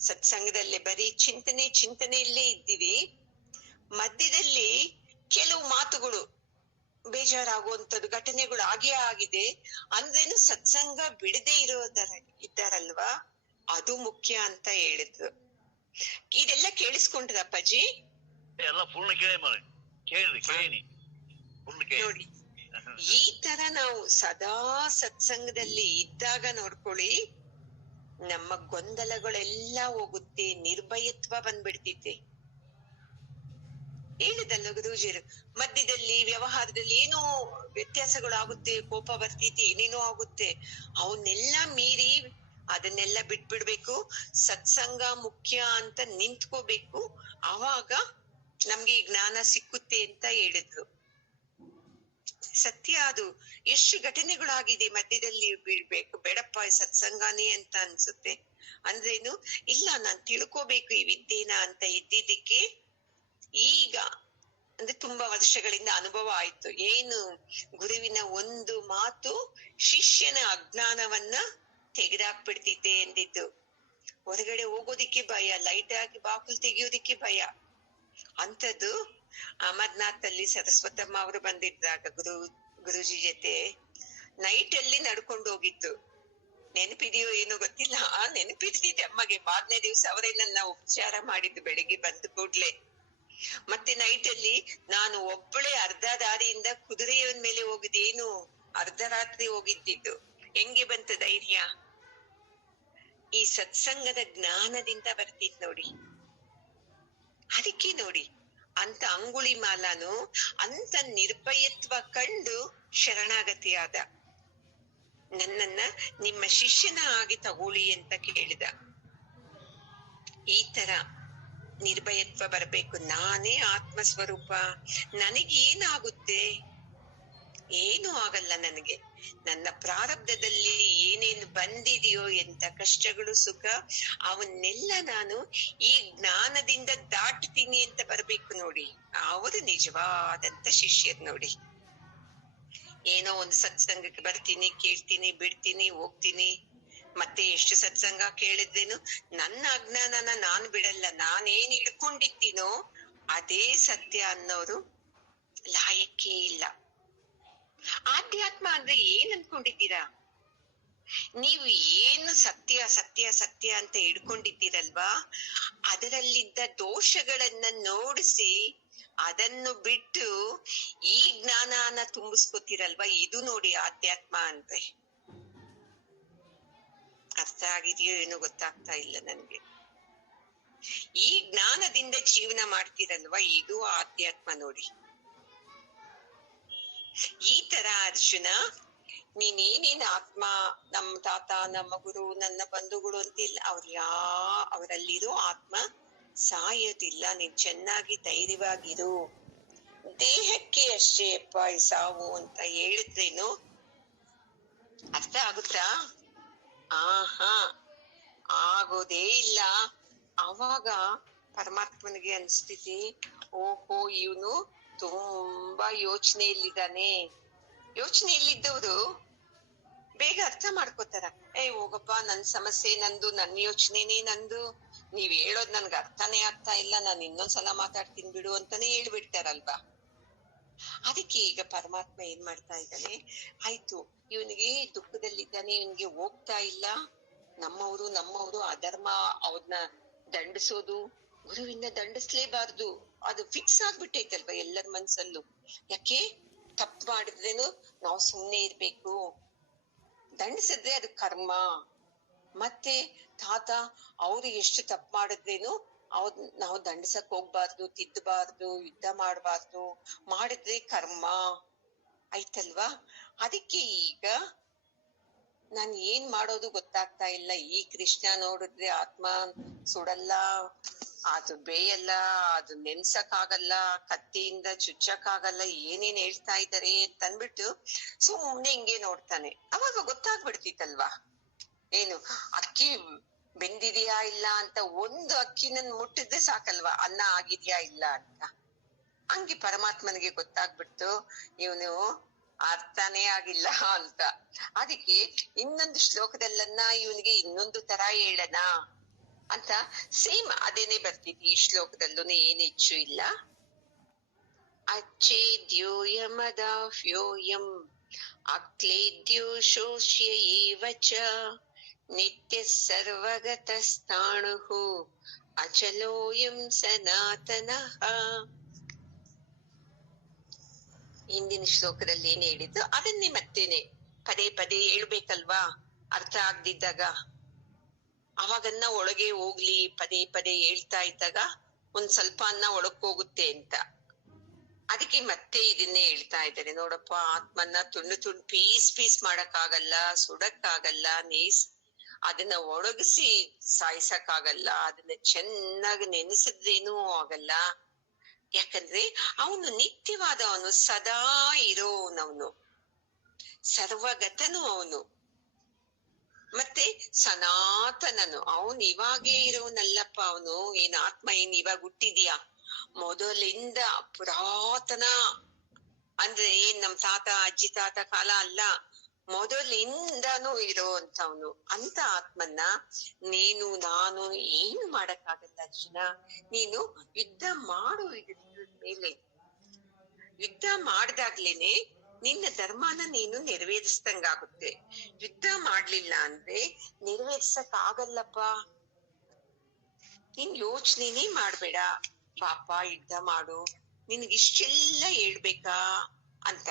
ಸತ್ಸಂಗದಲ್ಲೇ ಬರೀ ಚಿಂತನೆಯಲ್ಲೇ ಇದ್ದೀವಿ. ಮಧ್ಯದಲ್ಲಿ ಕೆಲವು ಮಾತುಗಳು ಬೇಜಾರಾಗುವಂತದ್ದು ಘಟನೆಗಳು ಆಗೇ ಆಗಿದೆ. ಅಂದ್ರೇನು ಸತ್ಸಂಗ ಬಿಡದೆ ಇದ್ದಾರಲ್ವಾ, ಅದು ಮುಖ್ಯ ಅಂತ ಹೇಳಿದ್ರು. ಇದೆಲ್ಲ ಕೇಳಿಸ್ಕೊಂಡ್ರ ಅಪ್ಪಾಜಿ? ಎಲ್ಲ ಪೂರ್ಣ ಕೇಳಿ ನೋಡಿ. ಈ ತರ ನಾವು ಸದಾ ಸತ್ಸಂಗದಲ್ಲಿ ಇದ್ದಾಗ ನೋಡ್ಕೊಳ್ಳಿ, ನಮ್ಮ ಗೊಂದಲಗಳೆಲ್ಲ ಹೋಗುತ್ತೆ, ನಿರ್ಭಯತ್ವ ಬಂದ್ಬಿಡ್ತಿದೆ. ಹೇಳಿದಲ್ಲ ಗುರೂಜಿರು, ಮಧ್ಯದಲ್ಲಿ ವ್ಯವಹಾರದಲ್ಲಿ ಏನೋ ವ್ಯತ್ಯಾಸಗಳು ಆಗುತ್ತೆ, ಕೋಪ ಬರ್ತೈತಿ, ಏನೇನೋ ಆಗುತ್ತೆ. ಅವನ್ನೆಲ್ಲ ಮೀರಿ ಅದನ್ನೆಲ್ಲ ಬಿಟ್ಬಿಡ್ಬೇಕು. ಸತ್ಸಂಗ ಮುಖ್ಯ ಅಂತ ನಿಂತ್ಕೋಬೇಕು. ಆವಾಗ ನಮ್ಗೆ ಈ ಜ್ಞಾನ ಸಿಕ್ಕುತ್ತೆ ಅಂತ ಹೇಳಿದ್ರು. ಸತ್ಯ ಅದು. ಎಷ್ಟು ಘಟನೆಗಳಾಗಿದೆ ಮಧ್ಯದಲ್ಲಿ ಬೀಳ್ಬೇಕು, ಬೇಡಪ್ಪ ಸತ್ಸಂಗನೇ ಅಂತ ಅನ್ಸುತ್ತೆ. ಅಂದ್ರೇನು ಇಲ್ಲ, ನಾನ್ ತಿಳ್ಕೋಬೇಕು ಈ ವಿದ್ಯೆನ ಅಂತ ಇದ್ದಿದ್ದಕ್ಕೆ ಈಗ ಅಂದ್ರೆ ತುಂಬಾ ವರ್ಷಗಳಿಂದ ಅನುಭವ ಆಯ್ತು. ಏನು ಗುರುವಿನ ಒಂದು ಮಾತು ಶಿಷ್ಯನ ಅಜ್ಞಾನವನ್ನ ತೆಗೆದಾಕ್ಬಿಡ್ತಿದ್ದೆ ಎಂದಿದ್ದು. ಹೊರಗಡೆ ಹೋಗೋದಿಕ್ಕೆ ಭಯ, ಲೈಟ್ ಆಗಿ ಬಾಕಲು ತೆಗಿಯೋದಿಕ್ಕೆ ಭಯ. ಅಂತದ್ದು ಅಮರ್ನಾಥ್ ಅಲ್ಲಿ ಸರಸ್ವತಮ್ಮ ಅವರು ಬಂದಿದ್ದಾಗ ಗುರುಜಿ ಜೊತೆ ನೈಟ್ ಅಲ್ಲಿ ನಡ್ಕೊಂಡು ಹೋಗಿತ್ತು. ನೆನಪಿದೆಯೋ ಏನೋ ಗೊತ್ತಿಲ್ಲ. ನೆನಪಿರ್ತಿದ್ದೆ ಅಮ್ಮಗೆ. 4ನೇ ದಿವಸ ಅವರೇ ನನ್ನ ಉಪಚಾರ ಮಾಡಿದ್ದು ಬೆಳಿಗ್ಗೆ ಬಂದ ಕೂಡ್ಲೆ. ಮತ್ತೆ ನೈಟ್ ಅಲ್ಲಿ ನಾನು ಒಬ್ಬಳೆ ಅರ್ಧ ದಾರಿಯಿಂದ ಕುದುರೆಯ ಮೇಲೆ ಹೋಗಿದ್ದೇನು, ಅರ್ಧ ರಾತ್ರಿ ಹೋಗಿದ್ದಿದ್ದು. ಹೆಂಗೆ ಬಂತ ಧೈರ್ಯ? ಈ ಸತ್ಸಂಗದ ಜ್ಞಾನದಿಂದ ಬರ್ತಿದ್ ನೋಡಿ. ಅದಕ್ಕೆ ನೋಡಿ, ಅಂತ ಅಂಗುಳಿ ಮಾಲಾನು ಅಂತ ನಿರ್ಭಯತ್ವ ಕಂಡು ಶರಣಾಗತಿ ಆದ. ನನ್ನನ್ನ ನಿಮ್ಮ ಶಿಷ್ಯನ ಆಗಿ ತಗೊಳ್ಳಿ ಅಂತ ಕೇಳಿದ. ಈ ತರ ನಿರ್ಭಯತ್ವ ಬರ್ಬೇಕು. ನಾನೇ ಆತ್ಮಸ್ವರೂಪ, ನನಗೇನಾಗುತ್ತೆ? ಏನು ಆಗಲ್ಲ ನನಗೆ. ನನ್ನ ಪ್ರಾರಬ್ಧದಲ್ಲಿ ಏನೇನು ಬಂದಿದೆಯೋ, ಎಂತ ಕಷ್ಟಗಳು ಸುಖ, ಅವನ್ನೆಲ್ಲ ನಾನು ಈ ಜ್ಞಾನದಿಂದ ದಾಟ್ತೀನಿ ಅಂತ ಬರ್ಬೇಕು ನೋಡಿ. ಅವರು ನಿಜವಾದಂತ ಶಿಷ್ಯರು ನೋಡಿ. ಏನೋ ಒಂದು ಸತ್ಸಂಗಕ್ಕೆ ಬರ್ತೀನಿ, ಕೇಳ್ತೀನಿ, ಬಿಡ್ತೀನಿ, ಹೋಗ್ತೀನಿ. ಮತ್ತೆ ಎಷ್ಟು ಸತ್ಸಂಗ ಕೇಳಿದ್ರೇನು ನನ್ನ ಅಜ್ಞಾನನ ನಾನ್ ಬಿಡಲ್ಲ. ನಾನೇನ್ ಹಿಡ್ಕೊಂಡಿದ್ದೀನೋ ಅದೇ ಸತ್ಯ ಅನ್ನೋರು ಲಾಯಕ್ಕೇ ಇಲ್ಲ. ಆಧ್ಯಾತ್ಮ ಅಂದ್ರೆ ಏನ್ ಅನ್ಕೊಂಡಿದ್ದೀರಾ? ನೀವು ಏನು ಸತ್ಯ ಸತ್ಯ ಸತ್ಯ ಅಂತ ಹಿಡ್ಕೊಂಡಿದ್ದೀರಲ್ವಾ, ಅದರಲ್ಲಿದ್ದ ದೋಷಗಳನ್ನ ನೋಡಿಸಿ ಅದನ್ನು ಬಿಟ್ಟು ಈ ಜ್ಞಾನನ ತುಂಬಿಸ್ಕೊತೀರಲ್ವಾ, ಇದು ನೋಡಿ ಆಧ್ಯಾತ್ಮ ಅಂದ್ರೆ. ಅರ್ಥ ಆಗಿದೆಯೋ ಏನೋ ಗೊತ್ತಾಗ್ತಾ ಇಲ್ಲ ನನ್ಗೆ. ಈ ಜ್ಞಾನದಿಂದ ಜೀವನ ಮಾಡ್ತೀರಲ್ವಾ, ಇದು ಆಧ್ಯಾತ್ಮ ನೋಡಿ. ಈ ತರ ಅರ್ಜುನ, ನೀನೇನೇನ್ ಆತ್ಮ, ನಮ್ಮ ತಾತ, ನಮ್ಮ ಗುರು, ನನ್ನ ಬಂಧುಗಳು ಅಂತಿಲ್ಲ, ಅವರಲ್ಲಿರೋ ಆತ್ಮ ಸಾಯೋದಿಲ್ಲ. ನೀನ್ ಚೆನ್ನಾಗಿ ಧೈರ್ಯವಾಗಿರು. ದೇಹಕ್ಕೆ ಅಷ್ಟೇ ಅಪ್ಪ ಈ ಸಾವು ಅಂತ ಹೇಳಿದ್ರೇನು ಅರ್ಥ ಆಗುತ್ತಾ? ಆಹಾ, ಆಗೋದೇ ಇಲ್ಲ. ಅವಾಗ ಪರಮಾತ್ಮನಿಗೆ ಅನ್ಸ್ತಿದೆ, ಓಹೋ ಇವನು ತುಂಬಾ ಯೋಚನೆಯಲ್ಲಿದ್ದಾನೆ. ಯೋಚನೆಯಲ್ಲಿದ್ದವರು ಬೇಗ ಅರ್ಥ ಮಾಡ್ಕೋತಾರ. ಹೋಗಪ್ಪ, ನನ್ ಸಮಸ್ಯೆ ನಂದು, ನನ್ನ ಯೋಚನೆನೇ ನಂದು, ನೀವ್ ಹೇಳೋದ್ ನನ್ಗೆ ಅರ್ಥನೇ ಆಗ್ತಾ ಇಲ್ಲ, ನಾನು ಇನ್ನೊಂದ್ಸಲ ಮಾತಾಡ್ತೀನಿ ಬಿಡು ಅಂತಾನೆ ಹೇಳ್ಬಿಡ್ತಾರಲ್ವಾ. ಅದಕ್ಕೆ ಈಗ ಪರಮಾತ್ಮ ಏನ್ ಮಾಡ್ತಾ ಇದ್ದಾನೆ, ಆಯ್ತು ಇವನಿಗೆ ದುಃಖದಲ್ಲಿದ್ದಾನೆ, ಇವನಿಗೆ ಹೋಗ್ತಾ ಇಲ್ಲ. ನಮ್ಮವರು ಅಧರ್ಮ, ಅವ್ರನ್ನ ದಂಡಿಸೋದು, ಗುರುವಿನ ದಂಡಿಸ್ಲೇಬಾರ್ದು, ಅದು ಫಿಕ್ಸ್ ಆಗ್ಬಿಟ್ಟೈತಲ್ವಾ ಎಲ್ಲರ ಮನ್ಸಲ್ಲೂ. ಯಾಕೆ? ತಪ್ಪು ಮಾಡಿದ್ರೇನು ನಾವು ಸುಮ್ನೆ ಇರ್ಬೇಕು, ದಂಡಿಸಿದ್ರೆ ಅದು ಕರ್ಮ. ಮತ್ತೆ ತಾತ ಅವ್ರು ಎಷ್ಟು ತಪ್ಪು ಮಾಡಿದ್ರೇನು ನಾವು ದಂಡಿಸಕ್ ಹೋಗ್ಬಾರ್ದು, ತಿದ್ದಬಾರ್ದು, ಯುದ್ಧ ಮಾಡ್ಬಾರ್ದು, ಮಾಡಿದ್ರೆ ಕರ್ಮ ಆಯ್ತಲ್ವಾ. ಅದಕ್ಕೆ ಈಗ ನಾನ್ ಏನ್ ಮಾಡೋದು ಗೊತ್ತಾಗ್ತಾ ಇಲ್ಲ. ಈ ಕೃಷ್ಣ ನೋಡಿದ್ರೆ ಆತ್ಮ ಸುಡಲ್ಲ, ಅದು ಬೇಯಲ್ಲ, ಅದು ನೆನ್ಸಕ್ ಆಗಲ್ಲ, ಕತ್ತಿಯಿಂದ ಚುಚ್ಚಕ್ ಆಗಲ್ಲ, ಏನೇನ್ ಹೇಳ್ತಾ ಇದಾರೆ ಅಂತ ಅಂದ್ಬಿಟ್ಟು ಸುಮ್ನೆ ಹಿಂಗೆ ನೋಡ್ತಾನೆ. ಅವಾಗ ಗೊತ್ತಾಗ್ಬಿಡ್ತಿತ್ತಲ್ವಾ, ಏನು ಅಕ್ಕಿ ಬೆಂದಿದ್ಯಾ ಇಲ್ಲ ಅಂತ. ಒಂದು ಅಕ್ಕಿನ ಮುಟ್ಟಿದ್ರೆ ಸಾಕಲ್ವಾ ಅನ್ನ ಆಗಿದ್ಯಾ ಇಲ್ಲ ಅಂತ. ಹಂಗೆ ಪರಮಾತ್ಮನಿಗೆ ಗೊತ್ತಾಗ್ಬಿಡ್ತು ಇವನು ಅರ್ಥನೇ ಆಗಿಲ್ಲ ಅಂತ. ಅದಕ್ಕೆ ಇನ್ನೊಂದು ಶ್ಲೋಕದಲ್ಲನ್ನ ಇವನಿಗೆ ಇನ್ನೊಂದು ತರ ಹೇಳಣ ಅಂತ ಸೇಮ್ ಅದೇನೆ ಬರ್ತಿದ್ವಿ. ಈ ಶ್ಲೋಕದಲ್ಲೂ ಏನ್ ಹೆಚ್ಚು ಇಲ್ಲ. ಅಚ್ಚೇದ್ಯೋಯಮದಾಫ್ಯೋಯಂ ಅಕ್ಲೇದ್ಯೋ ಶೋಷ್ಯ ಏವ ಚ ನಿತ್ಯ ಸರ್ವಗತಸ್ಥಾಣುಃ ಅಚಲೋಯಂ ಸನಾತನಃ. ಹಿಂದಿನ ಶ್ಲೋಕದಲ್ಲಿ ಏನ್ ಹೇಳಿದ್ದು ಅದನ್ನೇ ಮತ್ತೇನೆ ಪದೇ ಪದೇ ಹೇಳ್ಬೇಕಲ್ವಾ, ಅರ್ಥ ಆಗ್ದಿದ್ದಾಗ. ಅವಾಗನ್ನ ಒಳಗೆ ಹೋಗ್ಲಿ, ಪದೇ ಪದೇ ಹೇಳ್ತಾ ಇದ್ದಾಗ ಒಂದ್ ಸ್ವಲ್ಪ ಅನ್ನ ಒಳಕ್ ಹೋಗುತ್ತೆ ಅಂತ. ಅದಕ್ಕೆ ಮತ್ತೆ ಇದನ್ನೇ ಹೇಳ್ತಾ ಇದ್ದಾರೆ. ನೋಡಪ್ಪ, ಆತ್ಮನ್ನ ತುಂಡು ಪೀಸ್ ಮಾಡಕ್ ಆಗಲ್ಲ, ಸುಡಕ್ ಆಗಲ್ಲ, ಅದನ್ನ ಒಣಗಿಸಿ ಸಾಯಿಸಕ್ ಆಗಲ್ಲ, ಅದನ್ನ ಚೆನ್ನಾಗಿ ನೆನೆಸಿದ್ರೇನೂ ಆಗಲ್ಲ. ಯಾಕಂದ್ರೆ ಅವನು ನಿತ್ಯವಾದವನು, ಸದಾ ಇರೋನವನು, ಸರ್ವಗತನು ಅವನು, ಮತ್ತೆ ಸನಾತನನು. ಅವನು ಇವಾಗೇ ಇರೋನಲ್ಲಪ್ಪ. ಅವನು ಏನ್ ಆತ್ಮ ಏನ್ ಇವಾಗ ಹುಟ್ಟಿದ್ಯಾ, ಮೊದಲಿಂದ ಪುರಾತನ ಅಂದ್ರೆ ಏನ್ ನಮ್ ತಾತ ಅಜ್ಜಿ ತಾತ ಕಾಲ ಅಲ್ಲ, ಮೊದಲಿಂದನೂ ಇರೋಂಥವ್ನು ಅಂತ ಆತ್ಮನ್ನ ನೀನು ನಾನು ಏನು ಮಾಡಕ್ಕಾಗಲ್ಲ ಅರ್ಜುನ. ನೀನು ಯುದ್ಧ ಮಾಡು, ಇದ್ರ ಮೇಲೆ ಯುದ್ಧ ಮಾಡ್ದಾಗ್ಲೇನೆ ನಿನ್ನ ಧರ್ಮನ ನೀನು ನೆರವೇರಿಸ್ದಂಗಾಗುತ್ತೆ. ಯುದ್ಧ ಮಾಡ್ಲಿಲ್ಲ ಅಂದ್ರೆ ನೆರವೇರ್ಸಕ್ ಆಗಲ್ಲಪ್ಪ. ನೀನ್ ಯೋಚನೆನೇ ಮಾಡ್ಬೇಡ, ಪಾಪ ಯುದ್ಧ ಮಾಡು, ನಿನ್ಗಿಷ್ಟೆಲ್ಲ ಹೇಳ್ಬೇಕಾ ಅಂತ.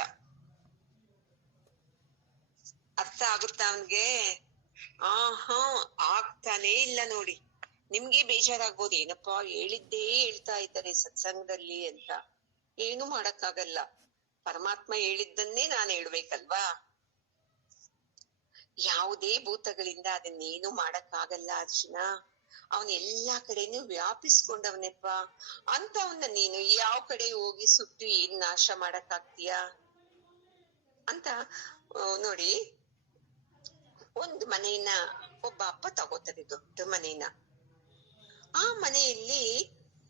ಅರ್ಥ ಆಗುತ್ತಾ ಅವನ್ಗೆ? ಆಗ್ತಾನೇ ಇಲ್ಲ ನೋಡಿ. ನಿಮ್ಗೆ ಬೇಜಾರಾಗ್ಬೋದು, ಏನಪ್ಪಾ ಹೇಳಿದ್ದೇ ಹೇಳ್ತಾ ಇದ್ದಾರೆ ಸತ್ಸಂಗದಲ್ಲಿ ಅಂತ. ಏನು ಮಾಡಕ್ಕಾಗಲ್ಲ, ಪರಮಾತ್ಮ ಹೇಳಿದ್ದನ್ನೇ ನಾನ್ ಹೇಳ್ಬೇಕಲ್ವಾ. ಯಾವುದೇ ಭೂತಗಳಿಂದ ಅದನ್ನೇನು ಮಾಡಕ್ಕಾಗಲ್ಲ ಅರ್ಜುನ. ಅವನ್ ಎಲ್ಲಾ ಕಡೆನೂ ವ್ಯಾಪಿಸ್ಕೊಂಡವನೆಪ್ಪ ಅಂತ. ಅವನ್ನ ನೀನು ಯಾವ ಕಡೆ ಹೋಗಿ ಸುಟ್ಟು ಏನ್ ನಾಶ ಮಾಡಕ್ಕಾಗ್ತೀಯ ಅಂತ ನೋಡಿ. ಒಂದು ಮನೆಯನ್ನ ಒಬ್ಬ ಅಪ್ಪ ತಗೋತಾರೆ, ದೊಡ್ಡ ಮನೇನ. ಆ ಮನೆಯಲ್ಲಿ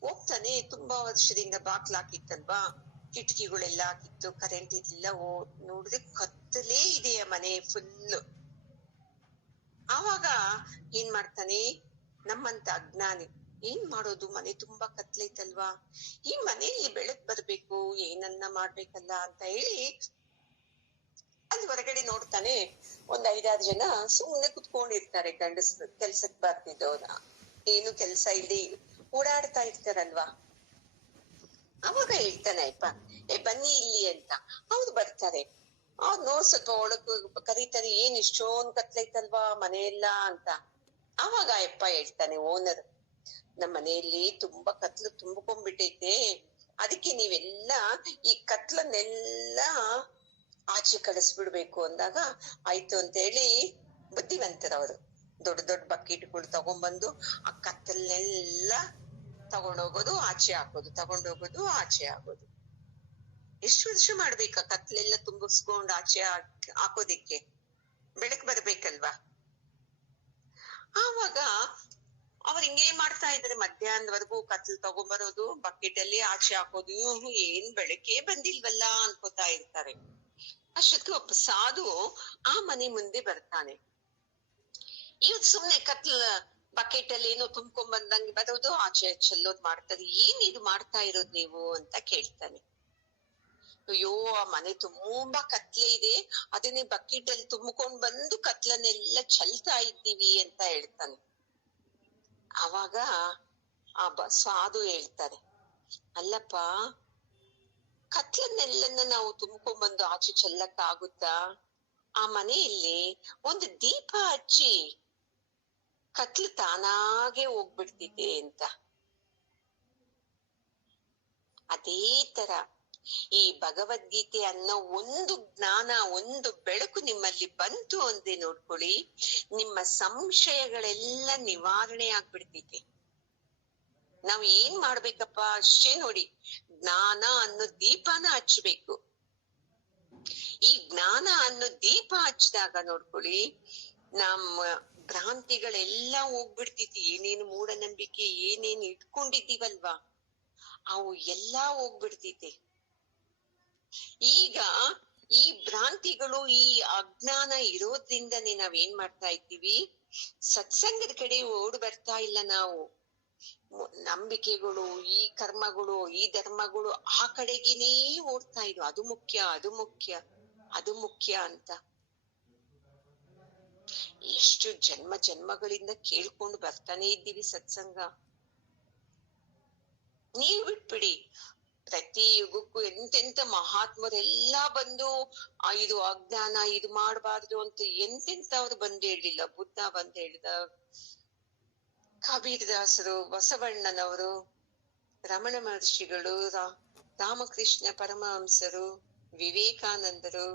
ಹೋಗ್ತಾನೆ, ತುಂಬಾ ವರ್ಷದಿಂದ ಬಾಕ್ಲಾಕಿತ್ತಲ್ವಾ, ಕಿಟಕಿಗಳೆಲ್ಲ ಕಿತ್ತು, ಕರೆಂಟ್ ಇರ್ಲಿಲ್ಲ. ನೋಡಿದ್ರೆ ಕತ್ತಲೇ ಇದೆ ಮನೆ ಫುಲ್. ಆವಾಗ ಏನ್ ಮಾಡ್ತಾನೆ ನಮ್ಮಂತ ಅಜ್ಞಾನಿ, ಏನ್ ಮಾಡೋದು, ಮನೆ ತುಂಬಾ ಕತ್ಲೈತಲ್ವಾ, ಈ ಮನೆಯಲ್ಲಿ ಬೆಳಕ್ ಬರ್ಬೇಕು, ಏನನ್ನ ಮಾಡ್ಬೇಕಲ್ಲ ಅಂತ ಹೇಳಿ ಅಲ್ಲಿ ಹೊರಗಡೆ ನೋಡ್ತಾನೆ. ಒಂದ್ 5-6 ಜನ ಸುಮ್ನೆ ಕುತ್ಕೊಂಡಿರ್ತಾರೆ, ಕೆಲ್ಸಕ್ ಬರ್ತಿದ್ದವ್ರ, ಏನು ಕೆಲ್ಸ ಇಲ್ಲಿ ಓಡಾಡ್ತಾ ಇರ್ತಾರಲ್ವಾ. ಅವಾಗ ಹೇಳ್ತಾನೆ, ಅಪ್ಪ ಬನ್ನಿ ಇಲ್ಲಿ ಅಂತ. ಅವ್ರು ಬರ್ತಾರೆ. ಅವ್ರು ಸ್ವಲ್ಪ ಒಳಗ್ ಕರೀತಾರೆ, ಏನ್ ಇಷ್ಟೊಂದ್ ಕತ್ಲೈತಲ್ವಾ ಮನೆಯೆಲ್ಲ ಅಂತ. ಅವಾಗ ಅಪ್ಪ ಹೇಳ್ತಾನೆ, ಓನರ್, ನಮ್ ಮನೆಯಲ್ಲಿ ತುಂಬಾ ಕತ್ಲು ತುಂಬಿಕೊಂಡ್ಬಿಟ್ಟೈತೆ, ಅದಕ್ಕೆ ನೀವೆಲ್ಲ ಈ ಕತ್ಲನ್ನೆಲ್ಲ ಆಚೆ ಕಳಿಸ್ಬಿಡ್ಬೇಕು ಅಂದಾಗ, ಆಯ್ತು ಅಂತ ಹೇಳಿ ಬುದ್ಧಿವಂತರವ್ರು ದೊಡ್ಡ ದೊಡ್ಡ ಬಕೆಟ್ಗಳು ತಗೊಂಡ್ಬಂದು ಆ ಕತ್ತಲ್ನೆಲ್ಲ ತಗೊಂಡೋಗೋದು, ಆಚೆ ಹಾಕೋದು, ತಗೊಂಡೋಗೋದು, ಆಚೆ ಹಾಕೋದು. ಎಷ್ಟು ವರ್ಷ ಮಾಡ್ಬೇಕಾ ಕತ್ಲೆಲ್ಲ ತುಂಬಿಸ್ಕೊಂಡ್ ಆಚೆ ಹಾಕೋದಿಕ್ಕೆ? ಬೆಳಕ್ ಬರ್ಬೇಕಲ್ವಾ. ಆವಾಗ ಅವ್ರ ಹಿಂಗೇ ಮಾಡ್ತಾ ಇದ್ರೆ ಮಧ್ಯಾಹ್ನದವರೆಗೂ ಕತ್ಲು ತಗೊಂಡ್ಬರೋದು, ಬಕೆಟ್ ಅಲ್ಲಿ ಆಚೆ ಹಾಕೋದು, ಏನ್ ಬೆಳಕೇ ಬಂದಿಲ್ವಲ್ಲ ಅನ್ಕೋತಾ ಇರ್ತಾರೆ. ಅಷ್ಟೊತ್ತಿಗೆ ಒಬ್ಬ ಸಾಧು ಆ ಮನೆ ಮುಂದೆ ಬರ್ತಾನೆ. ಇವ್ ಸುಮ್ನೆ ಕತ್ಲ ಬಕೆಟ್ ಅಲ್ಲಿ ಏನೋ ತುಂಬ್ಕೊಂಡ್ ಬಂದಂಗೆ ಬರೋದು, ಆಚೆ ಚೆಲ್ಲೋದ್ ಮಾಡ್ತಾರೆ. ಏನ್ ಇದು ಮಾಡ್ತಾ ಇರೋದ್ ನೀವು ಅಂತ ಕೇಳ್ತಾನೆ. ಅಯ್ಯೋ, ಆ ಮನೆ ತುಂಬಾ ಕತ್ಲೆ ಇದೆ, ಅದನ್ನೇ ಬಕೆಟ್ ಅಲ್ಲಿ ತುಂಬ್ಕೊಂಡ್ ಬಂದು ಕತ್ಲನ್ನೆಲ್ಲ ಚೆಲ್ತಾ ಇದ್ದೀವಿ ಅಂತ ಹೇಳ್ತಾನೆ. ಅವಾಗ ಆ ಸಾಧು ಹೇಳ್ತಾರೆ, ಅಲ್ಲಪ್ಪ, ಕತ್ಲನ್ನೆಲ್ಲನ್ನ ನಾವು ತುಂಬ್ಕೊಂಡ್ ಬಂದು ಆಚೆ ಚೆಲ್ಲಕ್ ಆಗುತ್ತಾ? ಆ ಮನೆಯಲ್ಲಿ ಒಂದು ದೀಪ ಹಚ್ಚಿ ಕತ್ಲು ತಾನಾಗೆ ಹೋಗ್ಬಿಡ್ತಿದೆ ಅಂತ. ಅದೇ ತರ ಈ ಭಗವದ್ಗೀತೆ ಅನ್ನೋ ಒಂದು ಜ್ಞಾನ, ಒಂದು ಬೆಳಕು ನಿಮ್ಮಲ್ಲಿ ಬಂತು ಅಂದೆ ನೋಡ್ಕೊಳ್ಳಿ, ನಿಮ್ಮ ಸಂಶಯಗಳೆಲ್ಲ ನಿವಾರಣೆ ಆಗ್ಬಿಡ್ತೈತೆ. ನಾವ್ ಏನ್ ಮಾಡ್ಬೇಕಪ್ಪ ಅಷ್ಟೇ ನೋಡಿ, ಜ್ಞಾನ ಅನ್ನೋ ದೀಪನ ಹಚ್ಬೇಕು. ಈ ಜ್ಞಾನ ಅನ್ನೋ ದೀಪ ಹಚ್ಚಿದಾಗ ನೋಡ್ಕೊಳ್ಳಿ, ನಮ್ಮ ಭ್ರಾಂತಿಗಳೆಲ್ಲ ಹೋಗ್ಬಿಡ್ತೈತಿ. ಏನೇನು ಮೂಢನಂಬಿಕೆ ಏನೇನು ಇಟ್ಕೊಂಡಿದ್ದೀವಲ್ವಾ, ಅವು ಎಲ್ಲಾ ಹೋಗ್ಬಿಡ್ತೈತಿ. ಈಗ ಈ ಭ್ರಾಂತಿಗಳು, ಈ ಅಜ್ಞಾನ ಇರೋದ್ರಿಂದನೇ ನಾವೇನ್ ಮಾಡ್ತಾ ಇದ್ದೀವಿ, ಸತ್ಸಂಗದ ಕಡೆ ಓಡ್ ಬರ್ತಾ ಇಲ್ಲ ನಾವು. ನಂಬಿಕೆಗಳು, ಈ ಕರ್ಮಗಳು, ಈ ಧರ್ಮಗಳು, ಆ ಕಡೆಗೇನೇ ಓಡ್ತಾ ಇದ್ವು. ಅದು ಮುಖ್ಯ, ಅದು ಮುಖ್ಯ, ಅದು ಮುಖ್ಯ ಅಂತ. ಎಷ್ಟು ಜನ್ಮ ಜನ್ಮಗಳಿಂದ ಕೇಳ್ಕೊಂಡು ಬರ್ತಾನೆ ಇದ್ದೀವಿ ಸತ್ಸಂಗ. ನೀವ್ ಬಿಟ್ಬಿಡಿ, ಪ್ರತಿ ಯುಗಕ್ಕೂ ಎಂತೆಂತ ಮಹಾತ್ಮರೆಲ್ಲಾ ಬಂದು ಇದು ಅಜ್ಞಾನ, ಇದು ಮಾಡಬಾರ್ದು ಅಂತ ಎಂತೆಂತವ್ರು ಬಂದು ಹೇಳಿಲ್ಲ. ಬುದ್ಧ ಬಂದು ಹೇಳಿದ, ಕಬೀರ್ ದಾಸರು, ಬಸವಣ್ಣನವರು, ರಮಣ ಮಹರ್ಷಿಗಳು, ರಾಮಕೃಷ್ಣ ಪರಮಹಂಸರು, ವಿವೇಕಾನಂದರು,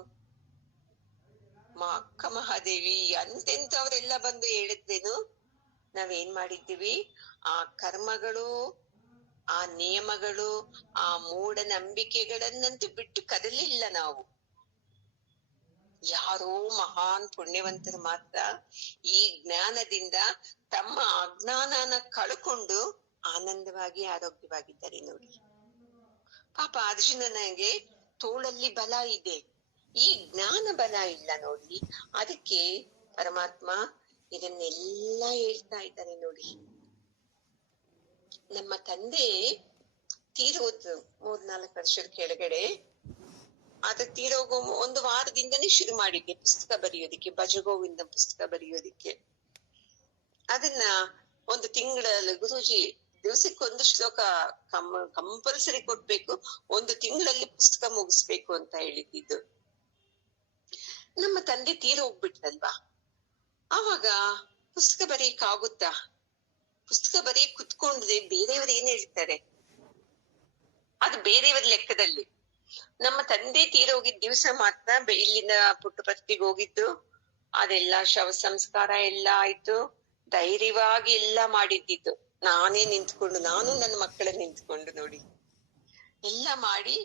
ಅಕ್ಕ ಮಹಾದೇವಿ, ಅಂತೆಂತವ್ರೆಲ್ಲ ಬಂದು ಹೇಳಿದ್ರೇನು ನಾವೇನ್ ಮಾಡಿದ್ದೀವಿ? ಆ ಕರ್ಮಗಳು, ಆ ನಿಯಮಗಳು, ಆ ಮೂಢನಂಬಿಕೆಗಳನ್ನಂತೂ ಬಿಟ್ಟು ಕದಲಿಲ್ಲ ನಾವು. ಯಾರೋ ಮಹಾನ್ ಪುಣ್ಯವಂತರು ಮಾತ್ರ ಈ ಜ್ಞಾನದಿಂದ ತಮ್ಮ ಅಜ್ಞಾನನ ಕಳ್ಕೊಂಡು ಆನಂದವಾಗಿ ಆರೋಗ್ಯವಾಗಿದ್ದಾರೆ ನೋಡಿ. ಪಾಪ ಅರ್ಜುನನಿಗೆ ತೋಳಲ್ಲಿ ಬಲ ಇದೆ, ಈ ಜ್ಞಾನ ಬಲ ಇಲ್ಲ ನೋಡಿ. ಅದಕ್ಕೆ ಪರಮಾತ್ಮ ಇದನ್ನೆಲ್ಲ ಹೇಳ್ತಾ ಇದ್ದಾರೆ ನೋಡಿ. ನಮ್ಮ ತಂದೆ ತೀರೋದು 3-4 ವರ್ಷದ ಕೆಳಗಡೆ. ಅದು ತೀರೋಗೋ 1 ವಾರದಿಂದನೇ ಶುರು ಮಾಡಿದ್ದೆ ಪುಸ್ತಕ ಬರೆಯೋದಿಕ್ಕೆ, ಭಜಗೋವಿಂದ ಪುಸ್ತಕ ಬರೆಯೋದಿಕ್ಕೆ. ಅದನ್ನ 1 ತಿಂಗಳಲ್ಲಿ ಗುರೂಜಿ ದಿವಸಕ್ಕೊಂದು ಶ್ಲೋಕ ಕಂಪಲ್ಸರಿ ಕೊಡ್ಬೇಕು, 1 ತಿಂಗಳಲ್ಲಿ ಪುಸ್ತಕ ಮುಗಿಸ್ಬೇಕು ಅಂತ ಹೇಳಿದ್ದು. ನಮ್ಮ ತಂದೆ ತೀರೋಗ್ಬಿಟ್ರಲ್ವಾ, ಆವಾಗ ಪುಸ್ತಕ ಬರೆಯಕ್ ಆಗುತ್ತಾ? ಪುಸ್ತಕ ಬರೆಯಕ್ ಕುತ್ಕೊಂಡ್ರೆ ಬೇರೆಯವರು ಏನ್ ಹೇಳ್ತಾರೆ, ಅದು ಬೇರೆಯವರ ಲೆಕ್ಕದಲ್ಲಿ. ನಮ್ಮ ತಂದೆ ತೀರೋಗಿದ್ ದಿವ್ಸ ಮಾತ್ರ ಇಲ್ಲಿಂದ ಪುಟ್ಟಪರ್ತಿಗೆ ಹೋಗಿದ್ದು, ಅದೆಲ್ಲ ಶವ ಸಂಸ್ಕಾರ ಎಲ್ಲ ಆಯ್ತು, ಧೈರ್ಯವಾಗಿ ಎಲ್ಲ ಮಾಡಿದ್ದಿದ್ದು ನಾನೇ ನಿಂತ್ಕೊಂಡು, ನಾನು ನನ್ನ ಮಕ್ಕಳ ನಿಂತ್ಕೊಂಡು ನೋಡಿ ಎಲ್ಲ ಮಾಡಿ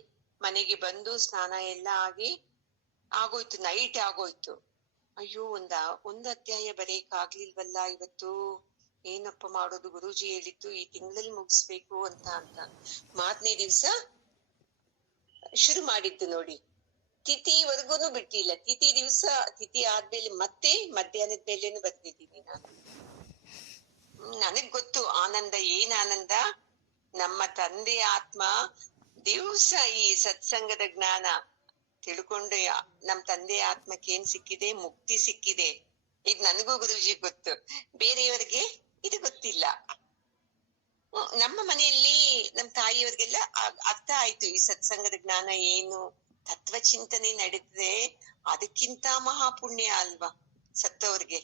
ಮನೆಗೆ ಬಂದು ಸ್ನಾನ ಎಲ್ಲ ಆಗಿ ಆಗೋಯ್ತು, ನೈಟ್ ಆಗೋಯ್ತು. ಅಯ್ಯೋ, ಒಂದ್ ಅಧ್ಯಾಯ ಬರೆಯಕ್ ಆಗ್ಲಿಲ್ವಲ್ಲ ಇವತ್ತು, ಏನಪ್ಪ ಮಾಡೋದು, ಗುರೂಜಿ ಹೇಳಿತ್ತು ಈ ತಿಂಗಳಲ್ಲಿ ಮುಗಿಸ್ಬೇಕು ಅಂತ. ಮಾರನೇ ದಿವ್ಸ ಶುರು ಮಾಡಿದ್ದು ನೋಡಿ. ತಿಥಿವರೆಗೂನು ಬಿಟ್ಟಿಲ್ಲ. ತಿಥಿ ಆದ್ಮೇಲೆ ಮತ್ತೆ ಮಧ್ಯಾಹ್ನದ ಮೇಲೇನು ಬರ್ತಿದ್ದೀನಿ ನಾನು. ನನಗ್ ಗೊತ್ತು ಆನಂದ ಏನ್ ಆನಂದ. ನಮ್ಮ ತಂದೆ ಆತ್ಮ ದಿವ್ಸ ಈ ಸತ್ಸಂಗದ ಜ್ಞಾನ ತಿಳ್ಕೊಂಡು ನಮ್ ತಂದೆ ಆತ್ಮಕ್ಕೆ ಏನ್ ಸಿಕ್ಕಿದೆ? ಮುಕ್ತಿ ಸಿಕ್ಕಿದೆ. ಇದ್ ನನಗೂ ಗುರುಜಿ ಗೊತ್ತು, ಬೇರೆಯವರಿಗೆ ಇದು ಗೊತ್ತಿಲ್ಲ. ನಮ್ಮ ಮನೆಯಲ್ಲಿ ನಮ್ ತಾಯಿಯವ್ರಿಗೆಲ್ಲ ಅರ್ಥ ಆಯ್ತು ಈ ಸತ್ಸಂಗದ ಜ್ಞಾನ ಏನು, ತತ್ವ ಚಿಂತನೆ ನಡೀತದೆ. ಅದಕ್ಕಿಂತ ಮಹಾಪುಣ್ಯ ಅಲ್ವಾ ಸತ್ತವ್ರಿಗೆ.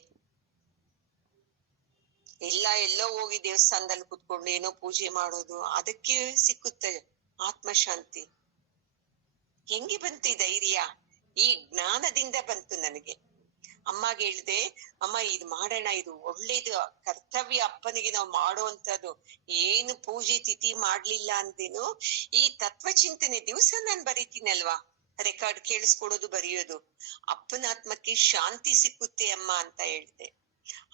ಎಲ್ಲೋ ಹೋಗಿ ದೇವಸ್ಥಾನದಲ್ಲಿ ಕುತ್ಕೊಂಡು ಏನೋ ಪೂಜೆ ಮಾಡೋದು, ಅದಕ್ಕೆ ಸಿಕ್ಕುತ್ತೆ ಆತ್ಮಶಾಂತಿ. ಹೆಂಗೆ ಬಂತು ಈ ಧೈರ್ಯ? ಈ ಜ್ಞಾನದಿಂದ ಬಂತು ನನಗೆ. ಅಮ್ಮಗೆ ಹೇಳ್ದೆ, ಅಮ್ಮ ಇದು ಮಾಡೋಣ, ಇದು ಒಳ್ಳೇದು ಕರ್ತವ್ಯ, ಅಪ್ಪನಿಗೆ ನಾವು ಮಾಡುವಂತದ್ದು. ಏನು ಪೂಜೆ ತಿಥಿ ಮಾಡ್ಲಿಲ್ಲ ಅಂತೇನು, ಈ ತತ್ವ ಚಿಂತನೆ ದಿವಸ ನಾನ್ ಬರೀತೀನಲ್ವಾ, ರೆಕಾರ್ಡ್ ಕೇಳಿಸ್ಕೊಡೋದು ಬರೆಯೋದು, ಅಪ್ಪನ ಆತ್ಮಕ್ಕೆ ಶಾಂತಿ ಸಿಕ್ಕುತ್ತೆ ಅಮ್ಮ ಅಂತ ಹೇಳ್ದೆ.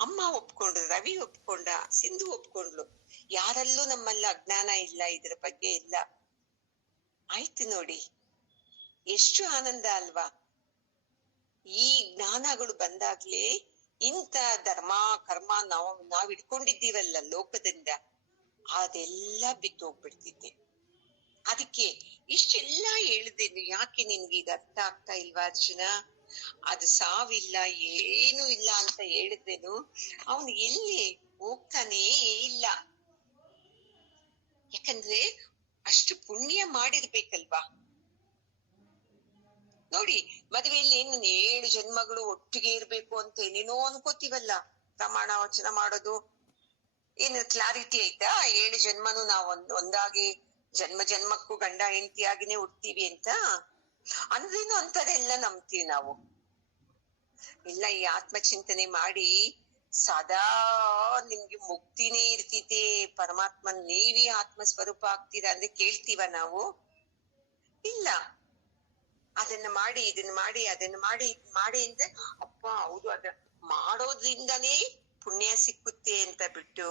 ಅಮ್ಮ ಒಪ್ಕೊಂಡ್ರು, ರವಿ ಒಪ್ಕೊಂಡ, ಸಿಂಧು ಒಪ್ಕೊಂಡ್ಲು. ಯಾರಲ್ಲೂ ನಮ್ಮಲ್ಲಿ ಅಜ್ಞಾನ ಇಲ್ಲ, ಇದ್ರ ಬಗ್ಗೆ ಇಲ್ಲ. ಆಯ್ತು ನೋಡಿ, ಎಷ್ಟು ಆನಂದ ಅಲ್ವಾ. ಈ ಜ್ಞಾನಗಳು ಬಂದಾಗ್ಲೇ ಇಂಥ ಧರ್ಮ ಕರ್ಮ ನಾವ್ ಇಟ್ಕೊಂಡಿದ್ದೀವಲ್ಲ ಲೋಕದಿಂದ, ಅದೆಲ್ಲ ಬಿತ್ತೋಗ್ಬಿಡ್ತಿದ್ದೆ. ಅದಕ್ಕೆ ಇಷ್ಟೆಲ್ಲ ಹೇಳಿದ್ದೇನು, ಯಾಕೆ ನಿನ್ಗೆ ಇದು ಅರ್ಥ ಆಗ್ತಾ ಇಲ್ವಾ ಅರ್ಜುನ? ಅದು ಸಾವಿಲ್ಲ, ಏನು ಇಲ್ಲ ಅಂತ ಹೇಳಿದ್ದೇನು, ಅವನು ಎಲ್ಲಿ ಹೋಗ್ತಾನೇ ಇಲ್ಲ. ಯಾಕಂದ್ರೆ ಅಷ್ಟು ಪುಣ್ಯ ಮಾಡಿರ್ಬೇಕಲ್ವಾ. ನೋಡಿ, ಮದುವೆಯಲ್ಲಿ ಏನು 7 ಜನ್ಮಗಳು ಒಟ್ಟಿಗೆ ಇರ್ಬೇಕು ಅಂತ ಏನೇನೋ ಅನ್ಕೋತೀವಲ್ಲ, ಪ್ರಮಾಣ ವಚನ ಮಾಡೋದು. ಏನು ಕ್ಲಾರಿಟಿ ಆಯ್ತಾ? 7 ಜನ್ಮನು ನಾವು ಒಂದಾಗಿ ಜನ್ಮಕ್ಕೂ ಗಂಡ ಹೆಂಡತಿಯಾಗಿನೇ ಹುಡ್ತೀವಿ ಅಂತ ಅಂದ್ರೇನು ಅಂತಾರೆಲ್ಲ ನಂಬ್ತೀವಿ ನಾವು. ಇಲ್ಲ, ಈ ಆತ್ಮಚಿಂತನೆ ಮಾಡಿ ಸದಾ ನಿಮ್ಗೆ ಮುಕ್ತಿನೇ ಇರ್ತಿದೆ, ಪರಮಾತ್ಮನ್ ನೀವೇ ಆತ್ಮ ಸ್ವರೂಪ ಆಗ್ತೀರಾ ಅಂದ್ರೆ ಕೇಳ್ತೀವ ನಾವು? ಇಲ್ಲ. ಅದನ್ನ ಮಾಡಿ, ಇದನ್ನ ಮಾಡಿ, ಅದನ್ನ ಮಾಡಿ, ಮಾಡಿ ಅಂದ್ರೆ ಅಪ್ಪ ಹೌದು ಅದ ಮಾಡೋದ್ರಿಂದನೇ ಪುಣ್ಯ ಸಿಕ್ಕುತ್ತೆ ಅಂತ ಬಿಟ್ಟು,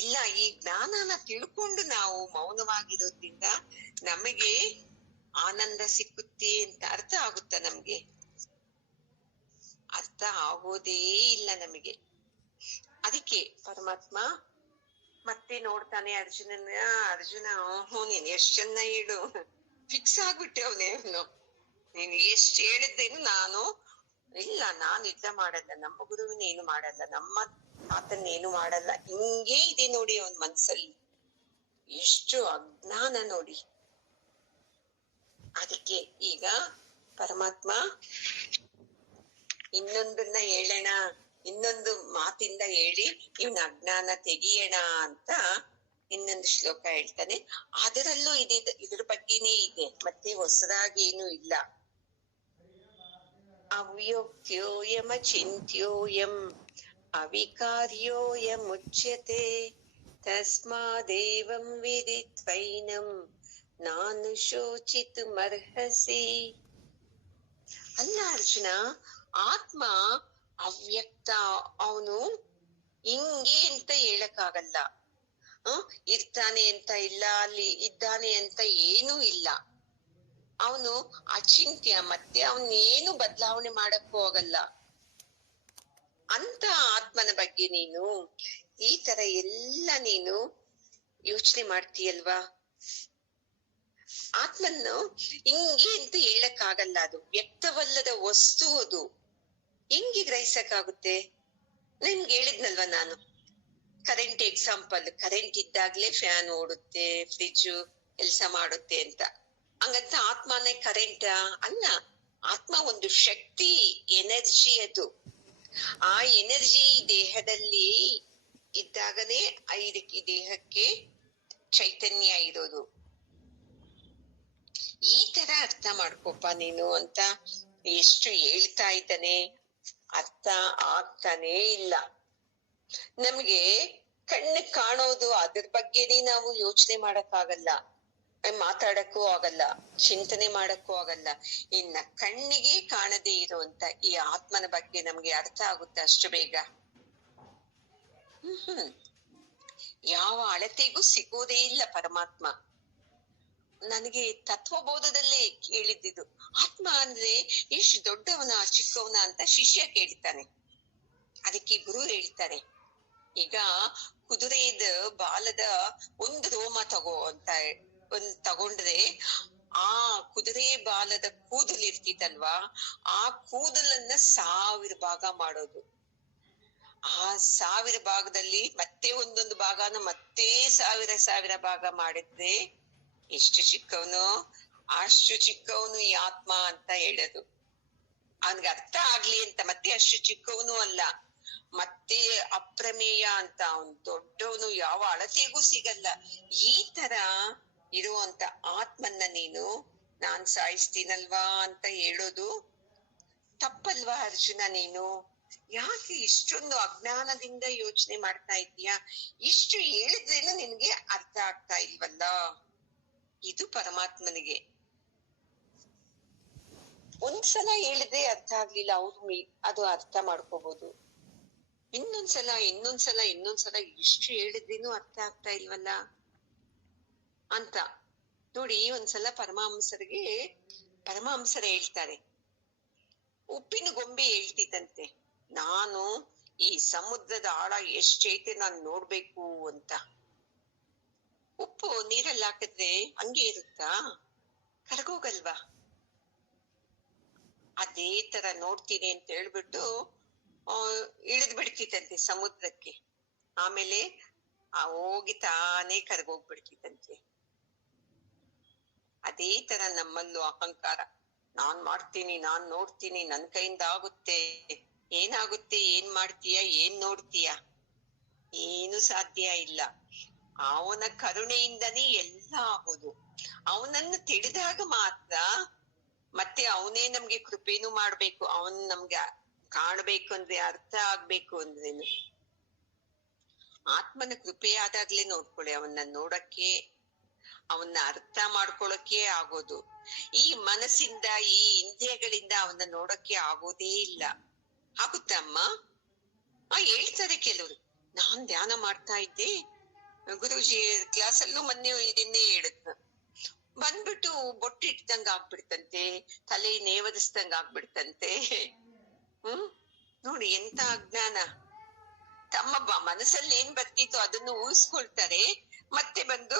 ಇಲ್ಲ, ಈ ಜ್ಞಾನನ ತಿಳ್ಕೊಂಡು ನಾವು ಮೌನವಾಗಿರೋದ್ರಿಂದ ನಮಗೆ ಆನಂದ ಸಿಕ್ಕುತ್ತೆ ಅಂತ ಅರ್ಥ ಆಗುತ್ತ? ನಮ್ಗೆ ಅರ್ಥ ಆಗೋದೇ ಇಲ್ಲ ನಮಗೆ. ಅದಕ್ಕೆ ಪರಮಾತ್ಮ ಮತ್ತೆ ನೋಡ್ತಾನೆ ಅರ್ಜುನ ನೀನ್ ಎಷ್ಟ್ ಚೆನ್ನ ಹೇಳು, ಫಿಕ್ಸ್ ಆಗ್ಬಿಟ್ಟೆ ಅವನು. ನೀನ್ ಎಷ್ಟ್ ಹೇಳಿದ್ದೇನು ನಾನು ಇಲ್ಲ, ನಾನ್ ಯುದ್ಧ ಮಾಡಲ್ಲ, ನಮ್ಮ ಗುರುವಿನ ಏನು ಮಾಡಲ್ಲ, ನಮ್ಮ ಆತನ ಏನು ಮಾಡಲ್ಲ. ಹಿಂಗೇ ಇದೆ ನೋಡಿ ಅವನ್ ಮನ್ಸಲ್ಲಿ, ಎಷ್ಟು ಅಜ್ಞಾನ ನೋಡಿ. ಅದಕ್ಕೆ ಈಗ ಪರಮಾತ್ಮ ಇನ್ನೊಂದನ್ನ ಹೇಳೋಣ, ಇನ್ನೊಂದು ಮಾತಿಂದ ಹೇಳಿ ಇವನ ಅಜ್ಞಾನ ತೆಗಿಯೋಣ ಅಂತ ಇನ್ನೊಂದು ಶ್ಲೋಕ ಹೇಳ್ತಾನೆ. ಅದರಲ್ಲೂ ಇದ್ರ ಬಗ್ಗೆನೇ ಇದೆ, ಮತ್ತೆ ಹೊಸದಾಗಿ ಏನು ಇಲ್ಲ. ಅವ್ಯೋಕ್ತ್ಯೋಯಮ ಚಿಂತ್ಯೋಯಂ ಅವಿಕಾರ್ಯೋಯಮುಚ್ಯತೆ ತಸ್ಮಾದೇವಂ ವಿದಿತ್ವೈನಂ ನಾನು ಶೋಚಿತುಮರ್ಹಸಿ. ಅಲ್ಲ ಅರ್ಜುನ, ಆತ್ಮ ಅವ್ಯಕ್ತ, ಅವನು ಹಿಂಗೆ ಅಂತ ಹೇಳಕ್ಕಾಗಲ್ಲ. ಇರ್ತಾನೆ ಅಂತ ಇಲ್ಲ, ಅಲ್ಲಿ ಇದ್ದಾನೆ ಅಂತ ಏನೂ ಇಲ್ಲ. ಅವನು ಅಚಿಂತ್ಯ, ಮತ್ತೆ ಅವನ್ ಏನು ಬದಲಾವಣೆ ಮಾಡಕ್ಕೂ ಹೋಗಲ್ಲ ಅಂತ ಆತ್ಮನ ಬಗ್ಗೆ ನೀನು ಈ ತರ ಎಲ್ಲ ನೀನು ಯೋಚನೆ ಮಾಡ್ತೀಯಲ್ವಾ. ಆತ್ಮನ್ನು ಹಿಂಗೆ ಅಂತ ಹೇಳಕ್ಕಾಗಲ್ಲ, ಅದು ವ್ಯಕ್ತವಲ್ಲದ ವಸ್ತು. ಅದು ಹೆಂಗೆ ಗ್ರಹಿಸಕ್ಕಾಗುತ್ತೆ? ನಿಮ್ಗೆ ಹೇಳಿದ್ನಲ್ವಾ ನಾನು, ಕರೆಂಟ್ ಎಕ್ಸಾಂಪಲ್. ಕರೆಂಟ್ ಇದ್ದಾಗ್ಲೇ ಫ್ಯಾನ್ ಓಡುತ್ತೆ, ಫ್ರಿಡ್ಜ್ ಕೆಲಸ ಮಾಡುತ್ತೆ ಅಂತ. ಹಂಗಂತ ಆತ್ಮನೇ ಕರೆಂಟ್ ಅಲ್ಲ. ಆತ್ಮ ಒಂದು ಶಕ್ತಿ, ಎನರ್ಜಿ. ಅದು ಆ ಎನರ್ಜಿ ದೇಹದಲ್ಲಿ ಇದ್ದಾಗನೇ ಇದಕ್ಕೆ ದೇಹಕ್ಕೆ ಚೈತನ್ಯ ಇರೋದು. ಈ ತರ ಅರ್ಥ ಮಾಡ್ಕೊಪ್ಪ ನೀನು ಅಂತ ಎಷ್ಟು ಹೇಳ್ತಾ ಇದ್ದಾನೆ, ಅರ್ಥ ಆಗ್ತಾನೇ ಇಲ್ಲ. ನಮ್ಗೆ ಕಣ್ಣು ಕಾಣೋದು, ಅದ್ರ ಬಗ್ಗೆನೇ ನಾವು ಯೋಚನೆ ಮಾಡಕ್ಕಾಗಲ್ಲ, ಮಾತಾಡಕ್ಕೂ ಆಗಲ್ಲ, ಚಿಂತನೆ ಮಾಡಕ್ಕೂ ಆಗಲ್ಲ. ಇನ್ನ ಕಣ್ಣಿಗೆ ಕಾಣದೇ ಇರುವಂತ ಈ ಆತ್ಮನ ಬಗ್ಗೆ ನಮ್ಗೆ ಅರ್ಥ ಆಗುತ್ತೆ ಅಷ್ಟು ಬೇಗ? ಯಾವ ಅಳತೆಗೂ ಸಿಗೋದೇ ಇಲ್ಲ ಪರಮಾತ್ಮ. ನನಗೆ ತತ್ವಬೋಧದಲ್ಲೇ ಕೇಳಿದ್ದಿದ್ದು. ಆತ್ಮ ಅಂದ್ರೆ ಎಷ್ಟು ದೊಡ್ಡವನ ಚಿಕ್ಕವನ ಅಂತ ಶಿಷ್ಯ ಕೇಳ್ತಾನೆ. ಅದಕ್ಕೆ ಗುರು ಹೇಳ್ತಾರೆ, ಈಗ ಕುದುರೆದ ಬಾಲದ ಒಂದು ರೋಮ ತಗೋ ಅಂತ ತಗೊಂಡ್ರೆ ಆ ಕುದುರೆ ಬಾಲದ ಕೂದಲು ಇರ್ತಿತ್ತಲ್ವಾ, ಆ ಕೂದಲನ್ನ 1000 ಭಾಗ ಮಾಡೋದು. ಆ 1000 ಭಾಗದಲ್ಲಿ ಮತ್ತೆ ಒಂದೊಂದು ಭಾಗನ ಮತ್ತೆ 1000 ಭಾಗ ಮಾಡಿದ್ರೆ ಎಷ್ಟು ಚಿಕ್ಕವನು, ಅಷ್ಟು ಚಿಕ್ಕವನು ಈ ಆತ್ಮ ಅಂತ ಹೇಳೋದು. ಅವನ್ಗೆ ಅರ್ಥ ಆಗ್ಲಿ ಅಂತ. ಮತ್ತೆ ಅಷ್ಟು ಚಿಕ್ಕವನು ಅಲ್ಲ, ಮತ್ತೆ ಅಪ್ರಮೇಯ ಅಂತ, ಅವನ್ ದೊಡ್ಡವನು, ಯಾವ ಅಳತೆಗೂ ಸಿಗಲ್ಲ. ಈ ತರ ಇರುವಂತ ಆತ್ಮನ್ನ ನೀನು ನಾನ್ ಸಾಯಿಸ್ತೀನಲ್ವಾ ಅಂತ ಹೇಳೋದು ತಪ್ಪಲ್ವಾ ಅರ್ಜುನ? ನೀನು ಯಾಕೆ ಇಷ್ಟೊಂದು ಅಜ್ಞಾನದಿಂದ ಯೋಚನೆ ಮಾಡ್ತಾ ಇದೀಯಾ? ಇಷ್ಟು ಹೇಳಿದ್ರೇನು ನಿನ್ಗೆ ಅರ್ಥ ಆಗ್ತಾ ಇಲ್ವಲ್ಲ? ಇದು ಪರಮಾತ್ಮನಿಗೆ. ಒಂದ್ಸಲ ಹೇಳಿದ್ರೆ ಅರ್ಥ ಆಗ್ಲಿಲ್ಲ, ಅದು ಅರ್ಥ ಮಾಡ್ಕೋಬಹುದು. ಇನ್ನೊಂದ್ಸಲ ಇಷ್ಟು ಹೇಳಿದ್ರೇನು ಅರ್ಥ ಆಗ್ತಾ ಇಲ್ವಲ್ಲ ಅಂತ ನೋಡಿ. ಒಂದ್ಸಲ ಪರಮಹಂಸರು ಹೇಳ್ತಾರೆ, ಉಪ್ಪಿನ ಗೊಂಬೆ ಹೇಳ್ತಿದ್ದಂತೆ, ನಾನು ಈ ಸಮುದ್ರದ ಆಳ ಎಷ್ಟೈತೆ ನಾನ್ ನೋಡ್ಬೇಕು ಅಂತ. ಉಪ್ಪು ನೀರಲ್ಲಿ ಹಾಕಿದ್ರೆ ಹಂಗೆ ಇರುತ್ತಾ? ಕರಗೋಗಲ್ವಾ? ಅದೇ ತರ ನೋಡ್ತೀನಿ ಅಂತ ಹೇಳ್ಬಿಟ್ಟು ಇಳಿದ್ ಬಿಡ್ತಿತ್ತಂತೆ ಸಮುದ್ರಕ್ಕೆ. ಆಮೇಲೆ ಹೋಗಿ ತಾನೇ ಕರಗೋಗ್ಬಿಡ್ತಿತ್ತಂತೆ. ಅದೇ ತರ ನಮ್ಮಲ್ಲೂ ಅಹಂಕಾರ, ನಾನ್ ಮಾಡ್ತೀನಿ, ನಾನ್ ನೋಡ್ತೀನಿ, ನನ್ ಕೈಯಿಂದ ಆಗುತ್ತೆ. ಏನಾಗುತ್ತೆ? ಏನ್ ಮಾಡ್ತೀಯ? ಏನ್ ನೋಡ್ತೀಯ? ಏನು ಸಾಧ್ಯ ಇಲ್ಲ. ಅವನ ಕರುಣೆಯಿಂದನೇ ಎಲ್ಲ ಆಗೋದು. ಅವನನ್ನು ತಿಳಿದಾಗ ಮಾತ್ರ ಮತ್ತೆ ಅವನೇ ನಮ್ಗೆ ಕೃಪೆನೂ ಮಾಡ್ಬೇಕು. ಅವನ್ ನಮ್ಗೆ ಕಾಣ್ಬೇಕು ಅಂದ್ರೆ, ಅರ್ಥ ಆಗ್ಬೇಕು ಅಂದ್ರೇನು. ಆತ್ಮನ ಕೃಪೆ ಆದಾಗ್ಲೇ ನೋಡ್ಕೊಳ್ಳಿ, ಅವನ್ನ ನೋಡಕ್ಕೆ, ಅವನ್ನ ಅರ್ಥ ಮಾಡ್ಕೊಳಕ್ಕೆ ಆಗೋದು. ಈ ಮನಸ್ಸಿಂದ, ಈ ಇಂದ್ರಿಯಗಳಿಂದ ಅವನ್ನ ನೋಡಕ್ಕೆ ಆಗೋದೇ ಇಲ್ಲ. ಆಗುತ್ತಮ್ಮ? ಹೇಳ್ತಾರೆ ಕೆಲವರು, ನಾನ್ ಧ್ಯಾನ ಮಾಡ್ತಾ ಇದ್ದೆ, ಗುರೂಜಿ ಕ್ಲಾಸಲ್ಲೂ ಮೊನ್ನೆ ಇದನ್ನೇ ಹೇಳಿದ್ನು, ಬಂದ್ಬಿಟ್ಟು ಬೊಟ್ಟಿಟ್ಟಂಗ ಆಗ್ಬಿಡ್ತಂತೆ, ತಲೆ ನೇವದಿಸ್ದಂಗ ಆಗ್ಬಿಡ್ತಂತೆ. ನೋಡಿ ಎಂತ ಅಜ್ಞಾನ. ತಮ್ಮ ಮನಸ್ಸಲ್ಲಿ ಏನ್ ಬರ್ತಿತ್ತು ಅದನ್ನು ಊಹಿಸ್ಕೊಳ್ತಾರೆ, ಮತ್ತೆ ಬಂದು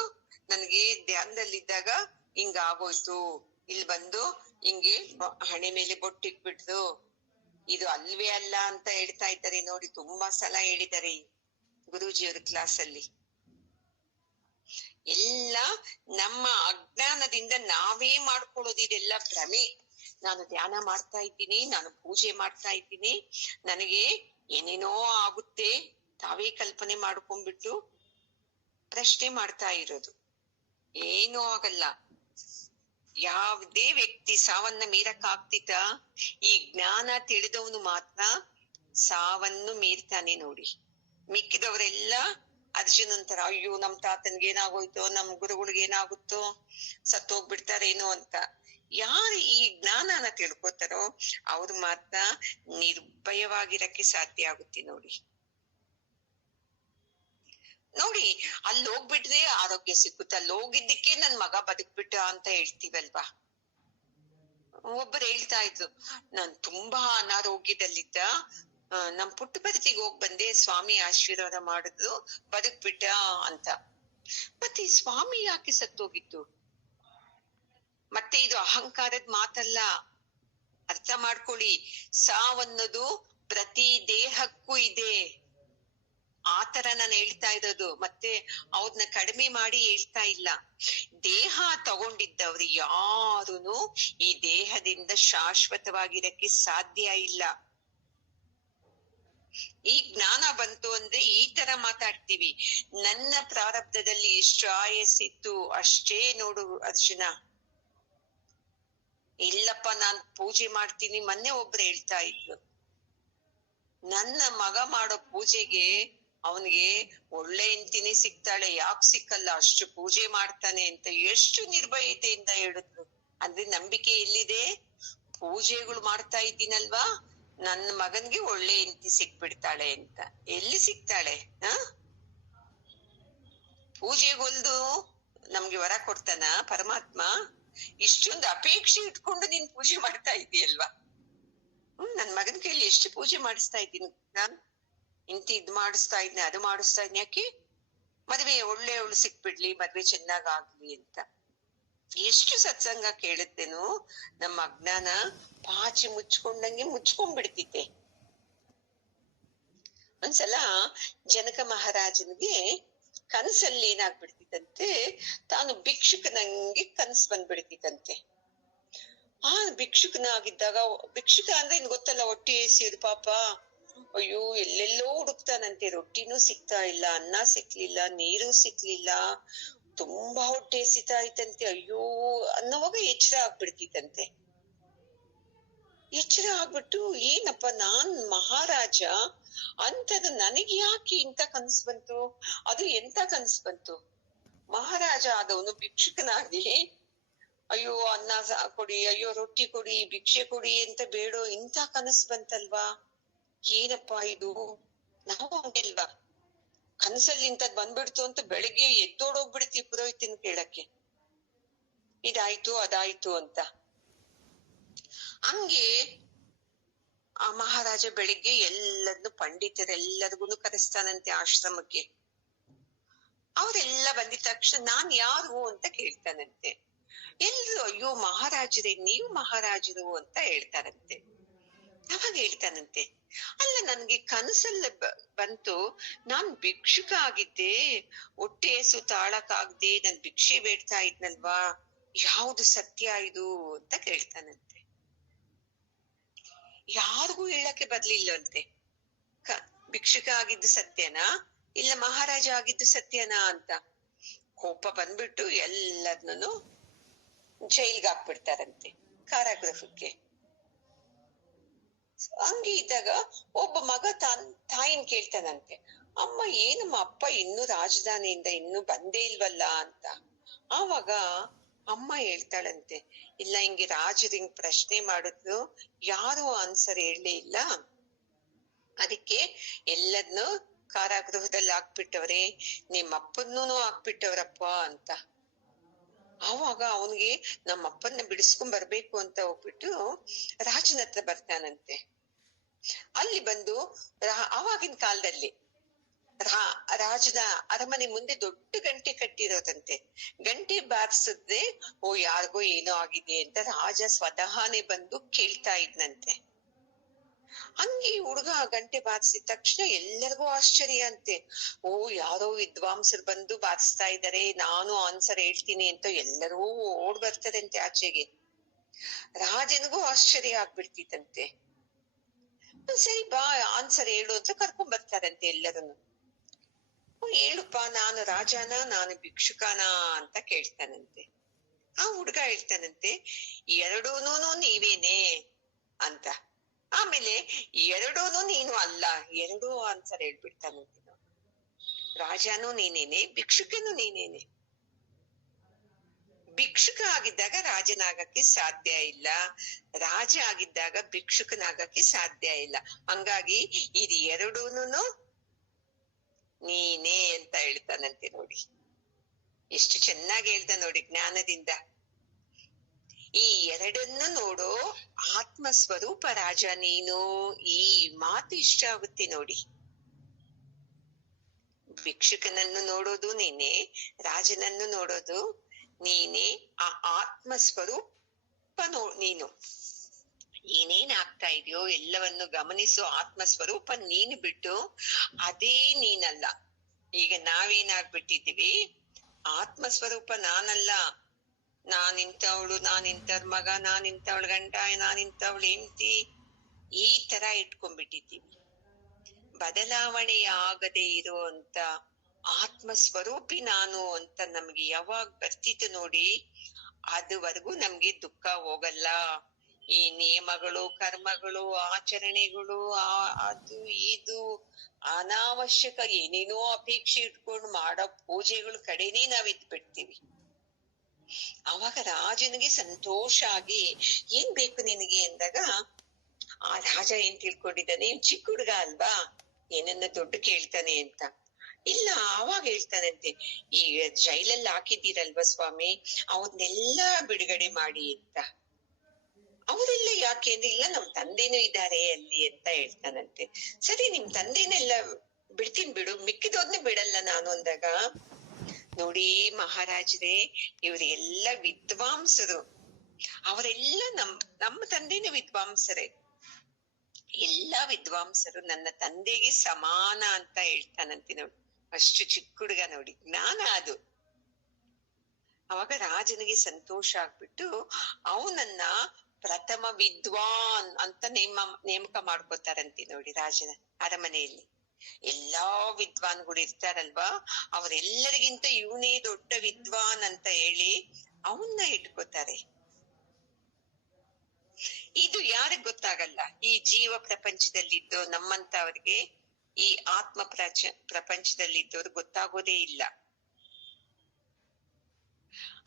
ನನ್ಗೆ ಧ್ಯಾನದಲ್ಲಿದ್ದಾಗ ಹಿಂಗ ಆಗೋಯ್ತು, ಇಲ್ಲಿ ಬಂದು ಹಿಂಗೆ ಹಣೆ ಮೇಲೆ ಬೊಟ್ಟಿಟ್ಬಿಟ್ರು, ಇದು ಅಲ್ವೇ ಅಲ್ಲ ಅಂತ ಹೇಳ್ತಾ ಇದ್ದಾರೆ ನೋಡಿ. ತುಂಬಾ ಸಲ ಹೇಳಿದ್ದಾರೆ ಗುರೂಜಿಯವ್ರ ಕ್ಲಾಸಲ್ಲಿ. ಎಲ್ಲ ನಮ್ಮ ಅಜ್ಞಾನದಿಂದ ನಾವೇ ಮಾಡ್ಕೊಳ್ಳೋದು. ಇದೆಲ್ಲ ಭ್ರಮೆ. ನಾನು ಧ್ಯಾನ ಮಾಡ್ತಾ ಇದ್ದೀನಿ, ನಾನು ಪೂಜೆ ಮಾಡ್ತಾ ಇದ್ದೀನಿ, ನನಗೆ ಏನೇನೋ ಆಗುತ್ತೆ, ತಾವೇ ಕಲ್ಪನೆ ಮಾಡ್ಕೊಂಡ್ಬಿಟ್ಟು ಪ್ರಶ್ನೆ ಮಾಡ್ತಾ ಇರೋದು. ಏನೂ ಆಗಲ್ಲ. ಯಾವುದೇ ವ್ಯಕ್ತಿ ಸಾವನ್ನ ಮೀರಕ್ ಆಗ್ತಿತ್ತ? ಈ ಜ್ಞಾನ ತಿಳಿದವನು ಮಾತ್ರ ಸಾವನ್ನು ಮೀರ್ತಾನೆ ನೋಡಿ. ಮಿಕ್ಕಿದವರೆಲ್ಲ ಅರ್ಜುನಂತರ, ಅಯ್ಯೋ ನಮ್ ತಾತನ್ಗೆ ಏನಾಗೋಯ್ತೋ, ನಮ್ ಗುರುಗಳಿಗೆ ಏನಾಗುತ್ತೋ, ಸತ್ತೋಗ್ಬಿಡ್ತಾರೇನೋ ಅಂತ. ಯಾರು ಈ ಜ್ಞಾನನ ತಿಳ್ಕೊತಾರೋ ಅವ್ರು ಮಾತ್ರ ನಿರ್ಭಯವಾಗಿರಕ್ಕೆ ಸಾಧ್ಯ ಆಗುತ್ತೆ ನೋಡಿ. ನೋಡಿ, ಅಲ್ಲಿ ಹೋಗ್ಬಿಟ್ರೆ ಆರೋಗ್ಯ ಸಿಕ್ಕುತ್ತ, ಅಲ್ಲಿ ಹೋಗಿದ್ದಕ್ಕೆ ನನ್ ಮಗ ಬದುಕ್ಬಿಟ್ಟ ಅಂತ ಹೇಳ್ತೀವಲ್ವಾ. ಒಬ್ಬರು ಹೇಳ್ತಾ ಇದ್ರು, ನಾನ್ ತುಂಬಾ ಅನಾರೋಗ್ಯದಲ್ಲಿದ್ದ, ನಮ್ ಪುಟ್ಟಪರ್ತಿಗೆ ಹೋಗ್ ಬಂದೆ, ಸ್ವಾಮಿ ಆಶೀರ್ವಾದ ಮಾಡಿದ್ರು, ಬದುಕ್ಬಿಟ್ಟ ಅಂತ. ಮತ್ತೆ ಸ್ವಾಮಿ ಯಾಕೆ ಸತ್ತೋಗಿತ್ತು? ಮತ್ತೆ ಇದು ಅಹಂಕಾರದ ಮಾತಲ್ಲ, ಅರ್ಥ ಮಾಡ್ಕೊಳ್ಳಿ. ಸಾವನ್ನೋದು ಪ್ರತಿ ದೇಹಕ್ಕೂ ಇದೆ. ಆತರ ನಾನು ಹೇಳ್ತಾ ಇರೋದು, ಮತ್ತೆ ಅವ್ರನ್ನ ಕಡಿಮೆ ಮಾಡಿ ಹೇಳ್ತಾ ಇಲ್ಲ. ದೇಹ ತಗೊಂಡಿದ್ದವ್ರು ಯಾರುನು ಈ ದೇಹದಿಂದ ಶಾಶ್ವತವಾಗಿರಕ್ಕೆ ಸಾಧ್ಯ ಇಲ್ಲ. ಈ ಜ್ಞಾನ ಬಂತು ಅಂದ್ರೆ ಈ ತರ ಮಾತಾಡ್ತೀವಿ. ನನ್ನ ಪ್ರಾರಬ್ಧದಲ್ಲಿ ಎಷ್ಟು ಆಯಸ್ಸಿತ್ತು ಅಷ್ಟೇ ನೋಡು ಅರ್ಜುನ. ಇಲ್ಲಪ್ಪ ನಾನ್ ಪೂಜೆ ಮಾಡ್ತೀನಿ. ಮೊನ್ನೆ ಒಬ್ರು ಹೇಳ್ತಾ ಇದ್ರು, ನನ್ನ ಮಗ ಮಾಡೋ ಪೂಜೆಗೆ ಅವನಿಗೆ ಒಳ್ಳೆ ಹೆಂಡ್ತಿನೇ ಸಿಗ್ತಾಳೆ, ಯಾಕೆ ಸಿಕ್ಕಲ್ಲ, ಅಷ್ಟು ಪೂಜೆ ಮಾಡ್ತಾನೆ ಅಂತ. ಎಷ್ಟು ನಿರ್ಭಯತೆಯಿಂದ ಹೇಳಿದ್ರು. ಅಂದ್ರೆ ನಂಬಿಕೆ ಎಲ್ಲಿದೆ? ಪೂಜೆಗಳು ಮಾಡ್ತಾ ಇದ್ದೀನಲ್ವಾ, ನನ್ನ ಮಗನ್ಗೆ ಒಳ್ಳೆ ಹೆಂಡ್ತಿ ಸಿಕ್ಬಿಡ್ತಾಳೆ ಅಂತ. ಎಲ್ಲಿ ಸಿಗ್ತಾಳೆ? ಪೂಜೆಗೊಲ್ದು ನಮ್ಗೆ ವರ ಕೊಡ್ತಾನ ಪರಮಾತ್ಮ? ಇಷ್ಟೊಂದು ಅಪೇಕ್ಷೆ ಇಟ್ಕೊಂಡು ನೀನ್ ಪೂಜೆ ಮಾಡ್ತಾ ಇದೀಯಲ್ವಾ. ನನ್ ಮಗನ ಕೈಲಿ ಎಷ್ಟು ಪೂಜೆ ಮಾಡಿಸ್ತಾ ಇದ್ದೀನಿ ನಾನ್. ಇದ್ ಮಾಡಿಸ್ತಾ ಇದ್ನಿ, ಅದು ಮಾಡಿಸ್ತಾ ಇದ್ನಿ. ಯಾಕೆ? ಮದ್ವೆ ಒಳ್ಳೆಯವಳು ಸಿಕ್ಬಿಡ್ಲಿ, ಮದ್ವೆ ಚೆನ್ನಾಗಾಗ್ಲಿ ಅಂತ. ಎಷ್ಟು ಸತ್ಸಂಗ ಕೇಳುತ್ತೇನೋ ನಮ್ಮ ಅಜ್ಞಾನ ಪಾಚಿ ಮುಚ್ಕೊಂಡಂಗೆ ಮುಚ್ಕೊಂಡ್ಬಿಡ್ತಿದ್ದೆ. ಒಂದ್ಸಲ ಜನಕ ಮಹಾರಾಜನಿಗೆ ಕನಸಲ್ಲಿ ಏನಾಗ್ಬಿಡ್ತಿತ್ತಂತೆ, ತಾನು ಭಿಕ್ಷುಕನಂಗೆ ಕನಸು ಬಂದ್ಬಿಡ್ತಿತ್ತಂತೆ. ಆ ಭಿಕ್ಷುಕನಾಗಿದ್ದಾಗ, ಭಿಕ್ಷುಕ ಅಂದ್ರೆ ಇನ್ ಗೊತ್ತಲ್ಲ, ಹೊಟ್ಟೆ ಸೇರು ಪಾಪ. ಅಯ್ಯೋ ಎಲ್ಲೆಲ್ಲೋ ಹುಡುಕ್ತಾನಂತೆ, ರೊಟ್ಟಿನೂ ಸಿಗ್ತಾ ಇಲ್ಲ, ಅನ್ನ ಸಿಕ್ಲಿಲ್ಲ, ನೀರು ಸಿಕ್ಲಿಲ್ಲ, ತುಂಬಾ ಹೊಟ್ಟೆ ಎಸಿತಾ ಇತ್ತಂತೆ. ಅಯ್ಯೋ ಅನ್ನೋವಾಗ ಎಚ್ಚರ ಆಗ್ಬಿಡ್ತಿತ್ತಂತೆ. ಎಚ್ಚರ ಆಗ್ಬಿಟ್ಟು, ಏನಪ್ಪ ನಾನ್ ಮಹಾರಾಜ ಅಂತದ ನನಗೆ ಯಾಕೆ ಇಂತ ಕನಸು ಬಂತು? ಅದು ಎಂತ ಕನಸು ಬಂತು? ಮಹಾರಾಜ ಆದವನು ಭಿಕ್ಷುಕನಾಗಿ ಅಯ್ಯೋ ಅನ್ನ ಕೊಡಿ, ಅಯ್ಯೋ ರೊಟ್ಟಿ ಕೊಡಿ, ಭಿಕ್ಷೆ ಕೊಡಿ ಅಂತ ಬೇಡೋ ಇಂತ ಕನಸು ಬಂತಲ್ವಾ? ಏನಪ್ಪಾ ಇದು? ನಾವು ಹಂಗಿಲ್ವಾ, ಕನಸಲ್ಲಿ ಇಂತದ್ ಬಂದ್ಬಿಡ್ತು ಅಂತ ಬೆಳಿಗ್ಗೆ ಎದ್ದೋಡೋಗ್ಬಿಡ್ತೀವಿ ಪುರೋಹಿತನ ಕೇಳಕ್ಕೆ, ಇದಾಯ್ತು ಅದಾಯ್ತು ಅಂತ. ಹಂಗೆ ಆ ಮಹಾರಾಜ ಬೆಳಿಗ್ಗೆ ಎಲ್ಲರನ್ನು ಪಂಡಿತರೆಲ್ಲರಿಗೂ ಕರೆಸ್ತಾನಂತೆ ಆಶ್ರಮಕ್ಕೆ. ಅವರೆಲ್ಲ ಬಂದಿದ ತಕ್ಷಣ ನಾನ್ ಯಾರು ಅಂತ ಕೇಳ್ತಾನಂತೆ. ಎಲ್ರು ಅಯ್ಯೋ ಮಹಾರಾಜರೇ, ನೀವು ಮಹಾರಾಜರು ಅಂತ ಹೇಳ್ತಾರಂತೆ. ಅವಾಗ ಹೇಳ್ತಾನಂತೆ, ಅಲ್ಲ ನನ್ಗೆ ಕನಸಲ್ಲ ಬಂತು, ನಾನ್ ಭಿಕ್ಷುಕ ಆಗಿದ್ದೆ, ಹೊಟ್ಟೆ ಹಸು ತಾಳಕ್ಕಾಗ್ದೆ ನನ್ ಭಿಕ್ಷೆ ಬೇಡ್ತಾ ಇದ್ನಲ್ವಾ, ಯಾವ್ದು ಸತ್ಯ ಇದು ಅಂತ ಕೇಳ್ತಾನಂತೆ. ಯಾರಿಗೂ ಹೇಳಕ್ಕೆ ಬರ್ಲಿಲ್ಲಂತೆ, ಭಿಕ್ಷುಕ ಆಗಿದ್ದು ಸತ್ಯನಾ ಇಲ್ಲ ಮಹಾರಾಜ ಆಗಿದ್ದು ಸತ್ಯನಾ ಅಂತ. ಕೋಪ ಬಂದ್ಬಿಟ್ಟು ಎಲ್ಲರನ್ನು ಜೈಲ್ಗೆ ಹಾಕ್ಬಿಡ್ತಾರಂತೆ, ಕಾರಾಗೃಹಕ್ಕೆ. ಹಂಗೆ ಇದ್ದಾಗ ಒಬ್ಬ ಮಗ ತಾಯಿನ್ ಕೇಳ್ತಾನಂತೆ, ಅಮ್ಮ ಏನಮ್ಮ ಅಪ್ಪ ಇನ್ನು ರಾಜಧಾನಿಯಿಂದ ಇನ್ನು ಬಂದೇ ಇಲ್ವಲ್ಲ ಅಂತ. ಆವಾಗ ಅಮ್ಮ ಹೇಳ್ತಾಳಂತೆ, ಇಲ್ಲ ಹಿಂಗೆ ರಾಜರು ಹಿಂಗ್ ಪ್ರಶ್ನೆ ಮಾಡಿದ್ರು, ಯಾರು ಆನ್ಸರ್ ಹೇಳಲೇ ಇಲ್ಲ, ಅದಕ್ಕೆ ಎಲ್ಲದನ್ನು ಕಾರಾಗೃಹದಲ್ಲಿ ಹಾಕ್ಬಿಟ್ಟವ್ರೆ, ನಿಮ್ಮಪ್ಪನ್ನೂ ಹಾಕ್ಬಿಟ್ಟವ್ರಪ್ಪ ಅಂತ. ಆವಾಗ ಅವನ್ಗೆ ನಮ್ಮಪ್ಪನ್ನ ಬಿಡಿಸ್ಕೊಂಡ್ ಬರ್ಬೇಕು ಅಂತ ಹೋಗ್ಬಿಟ್ಟು ರಾಜನ ಹತ್ರ ಬರ್ತಾನಂತೆ. ಅಲ್ಲಿ ಬಂದು ಆವಾಗಿನ ಕಾಲದಲ್ಲಿ ರಾಜನ ಅರಮನೆ ಮುಂದೆ ದೊಡ್ಡ ಗಂಟೆ ಕಟ್ಟಿರೋದಂತೆ. ಗಂಟೆ ಬಾರಿಸಿದ್ರೆ ಓ ಯಾರಿಗೋ ಏನೋ ಆಗಿದೆ ಅಂತ ರಾಜ ಸ್ವತಃನೇ ಬಂದು ಕೇಳ್ತಾ ಇದ್ನಂತೆ. ಹಂಗೆ ಹುಡುಗ ಗಂಟೆ ಬಾರಿಸಿದ ತಕ್ಷಣ ಎಲ್ಲರಿಗೂ ಆಶ್ಚರ್ಯ ಅಂತೆ. ಓ ಯಾರೋ ವಿದ್ವಾಂಸರು ಬಂದು ಬಾರಿಸ್ತಾ ಇದಾರೆ, ನಾನು ಆನ್ಸರ್ ಹೇಳ್ತೀನಿ ಅಂತ ಎಲ್ಲರೂ ಓಡ್ ಬರ್ತಾರಂತೆ ಆಚೆಗೆ. ರಾಜನಿಗೂ ಆಶ್ಚರ್ಯ ಆಗ್ಬಿಡ್ತಿತ್ತಂತೆ. ಸರಿ ಬಾ ಆನ್ಸರ್ ಹೇಳು ಅಂತ ಕರ್ಕೊಂಡ್ ಬರ್ತಾರಂತೆ ಎಲ್ಲರನ್ನು. ಹೇಳುಪ್ಪ, ನಾನು ರಾಜನ ನಾನು ಭಿಕ್ಷುಕನ ಅಂತ ಕೇಳ್ತಾನಂತೆ. ಆ ಹುಡ್ಗ ಹೇಳ್ತಾನಂತೆ, ಎರಡೂನು ನೀವೇನೆ ಅಂತ. ಆಮೇಲೆ ಎರಡೂನು ನೀನು ಅಲ್ಲ, ಎರಡೂ ಆನ್ಸರ್ ಹೇಳ್ಬಿಡ್ತಾನಂತೆ. ರಾಜನೂ ನೀನೇನೆ, ಭಿಕ್ಷುಕನು ನೀನೇನೆ. ಭಿಕ್ಷುಕ ಆಗಿದ್ದಾಗ ರಾಜನಾಗಕ್ಕೆ ಸಾಧ್ಯ ಇಲ್ಲ, ರಾಜ ಆಗಿದ್ದಾಗ ಭಿಕ್ಷುಕನಾಗಕ್ಕೆ ಸಾಧ್ಯ ಇಲ್ಲ. ಹಂಗಾಗಿ ಇದು ಎರಡೂನು ನೀನೇ ಅಂತ ಹೇಳ್ತಾನಂತೆ. ನೋಡಿ ಎಷ್ಟು ಚೆನ್ನಾಗಿ ಹೇಳ್ದ ನೋಡಿ ಜ್ಞಾನದಿಂದ. ಈ ಎರಡನ್ನು ನೋಡೋ ಆತ್ಮ ಸ್ವರೂಪ ರಾಜ ನೀನು. ಈ ಮಾತು ಇಷ್ಟ ಆಗುತ್ತೆ ನೋಡಿ. ಭಿಕ್ಷುಕನನ್ನು ನೋಡೋದು ನೀನೆ, ರಾಜನನ್ನು ನೋಡೋದು ನೀನೆ. ಆ ಆತ್ಮ ಸ್ವರೂಪ ನೀನು. ಏನೇನ್ ಆಗ್ತಾ ಇದೆಯೋ ಎಲ್ಲವನ್ನು ಗಮನಿಸೋ ಆತ್ಮ ಸ್ವರೂಪ ನೀನು ಬಿಟ್ಟು ಅದೇ ನೀನಲ್ಲ. ಈಗ ನಾವೇನಾಗ್ಬಿಟ್ಟಿದೀವಿ, ಆತ್ಮ ಸ್ವರೂಪ ನಾನಲ್ಲ, ನಾನಿಂತವಳು, ನಾನಿಂತವ್ರ ಮಗ, ನಾನಿಂತವಳ ಗಂಡ, ನಾನಿಂತವಳು ಹೆಂಡತಿ, ಈ ತರ ಇಟ್ಕೊಂಡ್ಬಿಟ್ಟಿದ್ದೀವಿ. ಬದಲಾವಣೆಯಾಗದೆ ಇರುವಂತ ಆತ್ಮ ಸ್ವರೂಪಿ ನಾನು ಅಂತ ನಮ್ಗೆ ಯಾವಾಗ ಬರ್ತಿತ್ತು ನೋಡಿ, ಅದುವರೆಗೂ ನಮ್ಗೆ ದುಃಖ ಹೋಗಲ್ಲ. ಈ ನಿಯಮಗಳು, ಕರ್ಮಗಳು, ಆಚರಣೆಗಳು, ಅದು ಇದು ಅನಾವಶ್ಯಕ ಏನೇನೋ ಅಪೇಕ್ಷೆ ಇಟ್ಕೊಂಡು ಮಾಡೋ ಪೂಜೆಗಳು ಕಡೆನೇ ನಾವ್ ಇದ್ಬಿಡ್ತೀವಿ. ಅವಾಗ ರಾಜನಿಗೆ ಸಂತೋಷ ಆಗಿ, ಏನ್ ಬೇಕು ನಿನಗೆ ಅಂದಾಗ ಆ ರಾಜ ಏನ್ ತಿಳ್ಕೊಂಡಿದ್ದಾನೆ, ಚಿಕ್ಕ ಹುಡುಗ ಅಲ್ವಾ, ಏನನ್ನ ದೊಡ್ಡ ಕೇಳ್ತಾನೆ ಅಂತ. ಇಲ್ಲ, ಅವಾಗ ಹೇಳ್ತಾನಂತೆ, ಈಗ ಜೈಲಲ್ಲಿ ಹಾಕಿದ್ದೀರಲ್ವ ಸ್ವಾಮಿ, ಅವನ್ನೆಲ್ಲಾ ಬಿಡುಗಡೆ ಮಾಡಿ ಅಂತ. ಅವರೆಲ್ಲ ಯಾಕೆ ಅಂದ್ರೆ, ಇಲ್ಲ ನಮ್ ತಂದೆನೂ ಇದ್ದಾರೆ ಅಲ್ಲಿ ಅಂತ ಹೇಳ್ತಾನಂತೆ. ಸರಿ, ನಿಮ್ ತಂದೆನೆಲ್ಲ ಬಿಡ್ತೀನಿ ಬಿಡು, ಮಿಕ್ಕಿದೋದ್ನೇ ಬಿಡಲ್ಲ ನಾನು ಅಂದಾಗ, ನೋಡಿ ಮಹಾರಾಜರೇ, ಇವರೆಲ್ಲ ವಿದ್ವಾಂಸರು, ಅವರೆಲ್ಲ ನಮ್ಮ ತಂದೆನೂ ವಿದ್ವಾಂಸರೇ, ಎಲ್ಲಾ ವಿದ್ವಾಂಸರು ನನ್ನ ತಂದೆಗೆ ಸಮಾನ ಅಂತ ಹೇಳ್ತಾನಂತೆ. ನೋಡಿ, ಅಷ್ಟು ಚಿಕ್ಕ ಹುಡುಗ, ನೋಡಿ ಜ್ಞಾನ ಅದು. ಅವಾಗ ರಾಜನಿಗೆ ಸಂತೋಷ ಆಗ್ಬಿಟ್ಟು ಅವನನ್ನ ಪ್ರಥಮ ವಿದ್ವಾನ್ ಅಂತ ನೇಮಕ ಮಾಡ್ಕೋತಾರಂತೆ. ನೋಡಿ, ರಾಜನ ಅರಮನೆಯಲ್ಲಿ ಎಲ್ಲಾ ವಿದ್ವಾನ್ಗಳು ಇರ್ತಾರಲ್ವಾ, ಅವರೆಲ್ಲರಿಗಿಂತ ಇವನೇ ದೊಡ್ಡ ವಿದ್ವಾನ್ ಅಂತ ಹೇಳಿ ಅವನ್ನ ಇಟ್ಕೋತಾರೆ. ಇದು ಯಾರಿಗ್ ಗೊತ್ತಾಗಲ್ಲ, ಈ ಜೀವ ಪ್ರಪಂಚದಲ್ಲಿದ್ದು ನಮ್ಮಂತವ್ರಿಗೆ, ಈ ಆತ್ಮ ಪ್ರಪಂಚದಲ್ಲಿದ್ದವ್ರು ಗೊತ್ತಾಗೋದೇ ಇಲ್ಲ.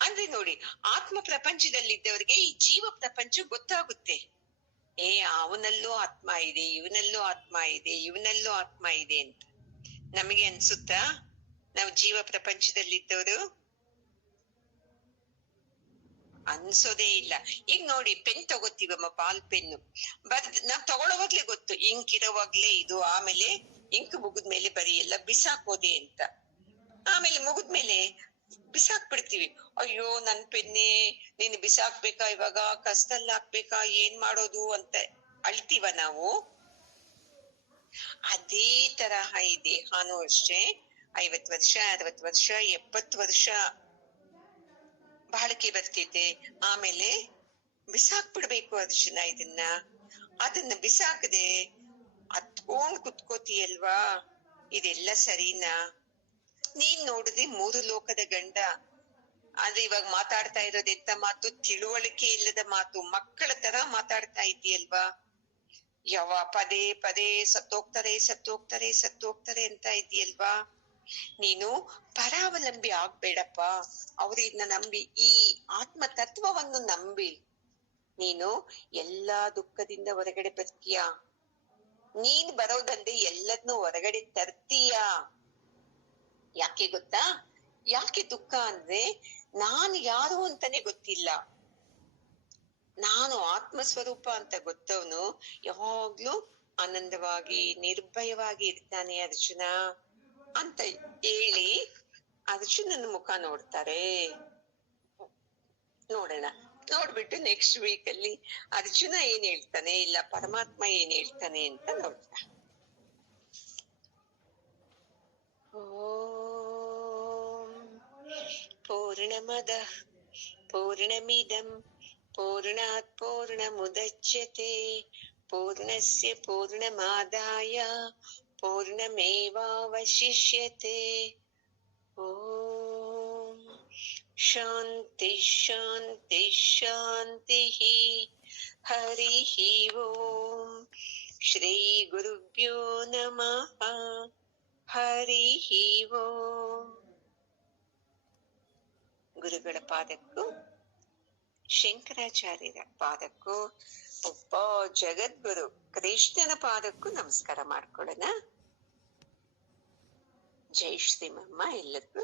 ಅಂದ್ರೆ ನೋಡಿ, ಆತ್ಮ ಪ್ರಪಂಚದಲ್ಲಿದ್ದವ್ರಿಗೆ ಈ ಜೀವ ಪ್ರಪಂಚ ಗೊತ್ತಾಗುತ್ತೆ. ಅವನಲ್ಲೂ ಆತ್ಮ ಇದೆ, ಇವನಲ್ಲೂ ಆತ್ಮ ಇದೆ, ಇವನಲ್ಲೂ ಆತ್ಮ ಇದೆ ಅಂತ ನಮಗೆ ಅನ್ಸುತ್ತಾ? ನಾವು ಜೀವ ಪ್ರಪಂಚದಲ್ಲಿದ್ದವರು ಅನ್ಸೋದೇ ಇಲ್ಲ. ಈಗ ನೋಡಿ, ಪೆನ್ ತಗೋತೀವಮ್ಮ, ಬಾಲ್ ಪೆನ್ನು ನಾವ್ ತಗೊಳ್ಳೋವಾಗ್ಲೇ ಗೊತ್ತು, ಇಂಕ್ ಇರೋವಾಗ್ಲೇ ಇದು, ಆಮೇಲೆ ಇಂಕ್ ಮುಗಿದ್ಮೇಲೆ ಬರೆಯಲ್ಲ, ಬಿಸಾಕೋದೆ ಅಂತ. ಆಮೇಲೆ ಮುಗಿದ್ಮೇಲೆ ಬಿಸಾಕ್ಬಿಡ್ತೀವಿ. ಅಯ್ಯೋ ನನ್ ಪೆನ್ನೆ, ನೀನ್ ಬಿಸಾಕ್ಬೇಕಾ, ಇವಾಗ ಕಸದಲ್ಲಿ ಹಾಕ್ಬೇಕಾ, ಏನ್ ಮಾಡೋದು ಅಂತ ಅಳ್ತೀವ ನಾವು. ಅದೇ ತರಹ ಈ ದೇಹಾನು ಅಷ್ಟೇ, 50 ವರ್ಷ 60 ವರ್ಷ 70 ವರ್ಷ ಬಾಳಿಕೆ ಬರ್ತೈತೆ, ಆಮೇಲೆ ಬಿಸಾಕ್ಬಿಡ್ಬೇಕು ಅರ್ಜುನ. ಅದನ್ನ ಬಿಸಾಕದೆ ಹತ್ಕೊಂಡ್ ಕುತ್ಕೋತಿಯಲ್ವಾ, ಇದೆಲ್ಲ ಸರಿನಾ? ನೀನ್ ನೋಡಿದ್ರೆ 3 ಲೋಕದ ಗಂಡ, ಆದ್ರೆ ಇವಾಗ ಮಾತಾಡ್ತಾ ಇರೋದು ಎಂತ ಮಾತು, ತಿಳುವಳಿಕೆ ಇಲ್ಲದ ಮಾತು, ಮಕ್ಕಳ ತರ ಮಾತಾಡ್ತಾ ಇದೆಯಲ್ವಾ. ಪದೇ ಪದೇ ಸತ್ತೋಗ್ತಾರೆ ಸತ್ತೋಗ್ತಾರೆ ಸತ್ತೋಗ್ತಾರೆ ಅಂತ ಇದೆಯಲ್ವಾ. ನೀನು ಪರಾವಲಂಬಿ ಆಗ್ಬೇಡಪ್ಪ, ಅವ್ರನ್ನ ನಂಬಿ, ಈ ಆತ್ಮ ತತ್ವವನ್ನು ನಂಬಿ ನೀನು ಎಲ್ಲಾ ದುಃಖದಿಂದ ಹೊರಗಡೆ ಬರ್ತೀಯ. ನೀನ್ ಬರೋದಂದ್ರೆ ಎಲ್ಲದನ್ನೂ ಹೊರಗಡೆ ತರ್ತೀಯ. ಯಾಕೆ ಗೊತ್ತಾ? ಯಾಕೆ ದುಃಖ ಅಂದ್ರೆ, ನಾನು ಯಾರು ಅಂತಾನೆ ಗೊತ್ತಿಲ್ಲ. ನಾನು ಆತ್ಮ ಸ್ವರೂಪ ಅಂತ ಗೊತ್ತವನು ಯಾವಾಗ್ಲೂ ಆನಂದವಾಗಿ ನಿರ್ಭಯವಾಗಿ ಇರ್ತಾನೆ ಅರ್ಜುನ ಅಂತ ಹೇಳಿ ಅರ್ಜುನನ ಮುಖ ನೋಡ್ತಾರೆ. ನೋಡೋಣ, ನೋಡ್ಬಿಟ್ಟು ನೆಕ್ಸ್ಟ್ ವೀಕ್ ಅಲ್ಲಿ ಅರ್ಜುನ ಏನ್ ಹೇಳ್ತಾನೆ, ಇಲ್ಲ ಪರಮಾತ್ಮ ಏನ್ ಹೇಳ್ತಾನೆ ಅಂತ ನೋಡೋಣ. ಓಂ ಪೂರ್ಣಮದಃ ಪೂರ್ಣಮಿದಂ ಪೂರ್ಣಾತ್ ಪೂರ್ಣಮುದಚ್ಯತೆ ಪೂರ್ಣಸ್ಯ ಪೂರ್ಣಮಾದಾಯ ಪೂರ್ಣಮೇವಾವಶಿಷ್ಯತೆ. ಓಂ ಶಾಂತಿ ಶಾಂತಿ ಶಾಂತಿ. ಹರಿ ಓಂ. ಶ್ರೀ ಗುರುಭ್ಯೋ ನಮಃ. ಹರಿ ಓಂ. ಗುರುಗಳ ಪಾದಕ್ಕೂ ಶಂಕರಾಚಾರ್ಯರ ಪಾದಕ್ಕೂ ಒಬ್ಬ ಜಗದ್ಗುರು ಕೃಷ್ಣನ ಪಾದಕ್ಕೂ ನಮಸ್ಕಾರ ಮಾಡ್ಕೊಳ್ಳೋಣ. ಜೈ ಶ್ರೀಮಮ್ಮ ಎಲ್ಲರಿಗೂ.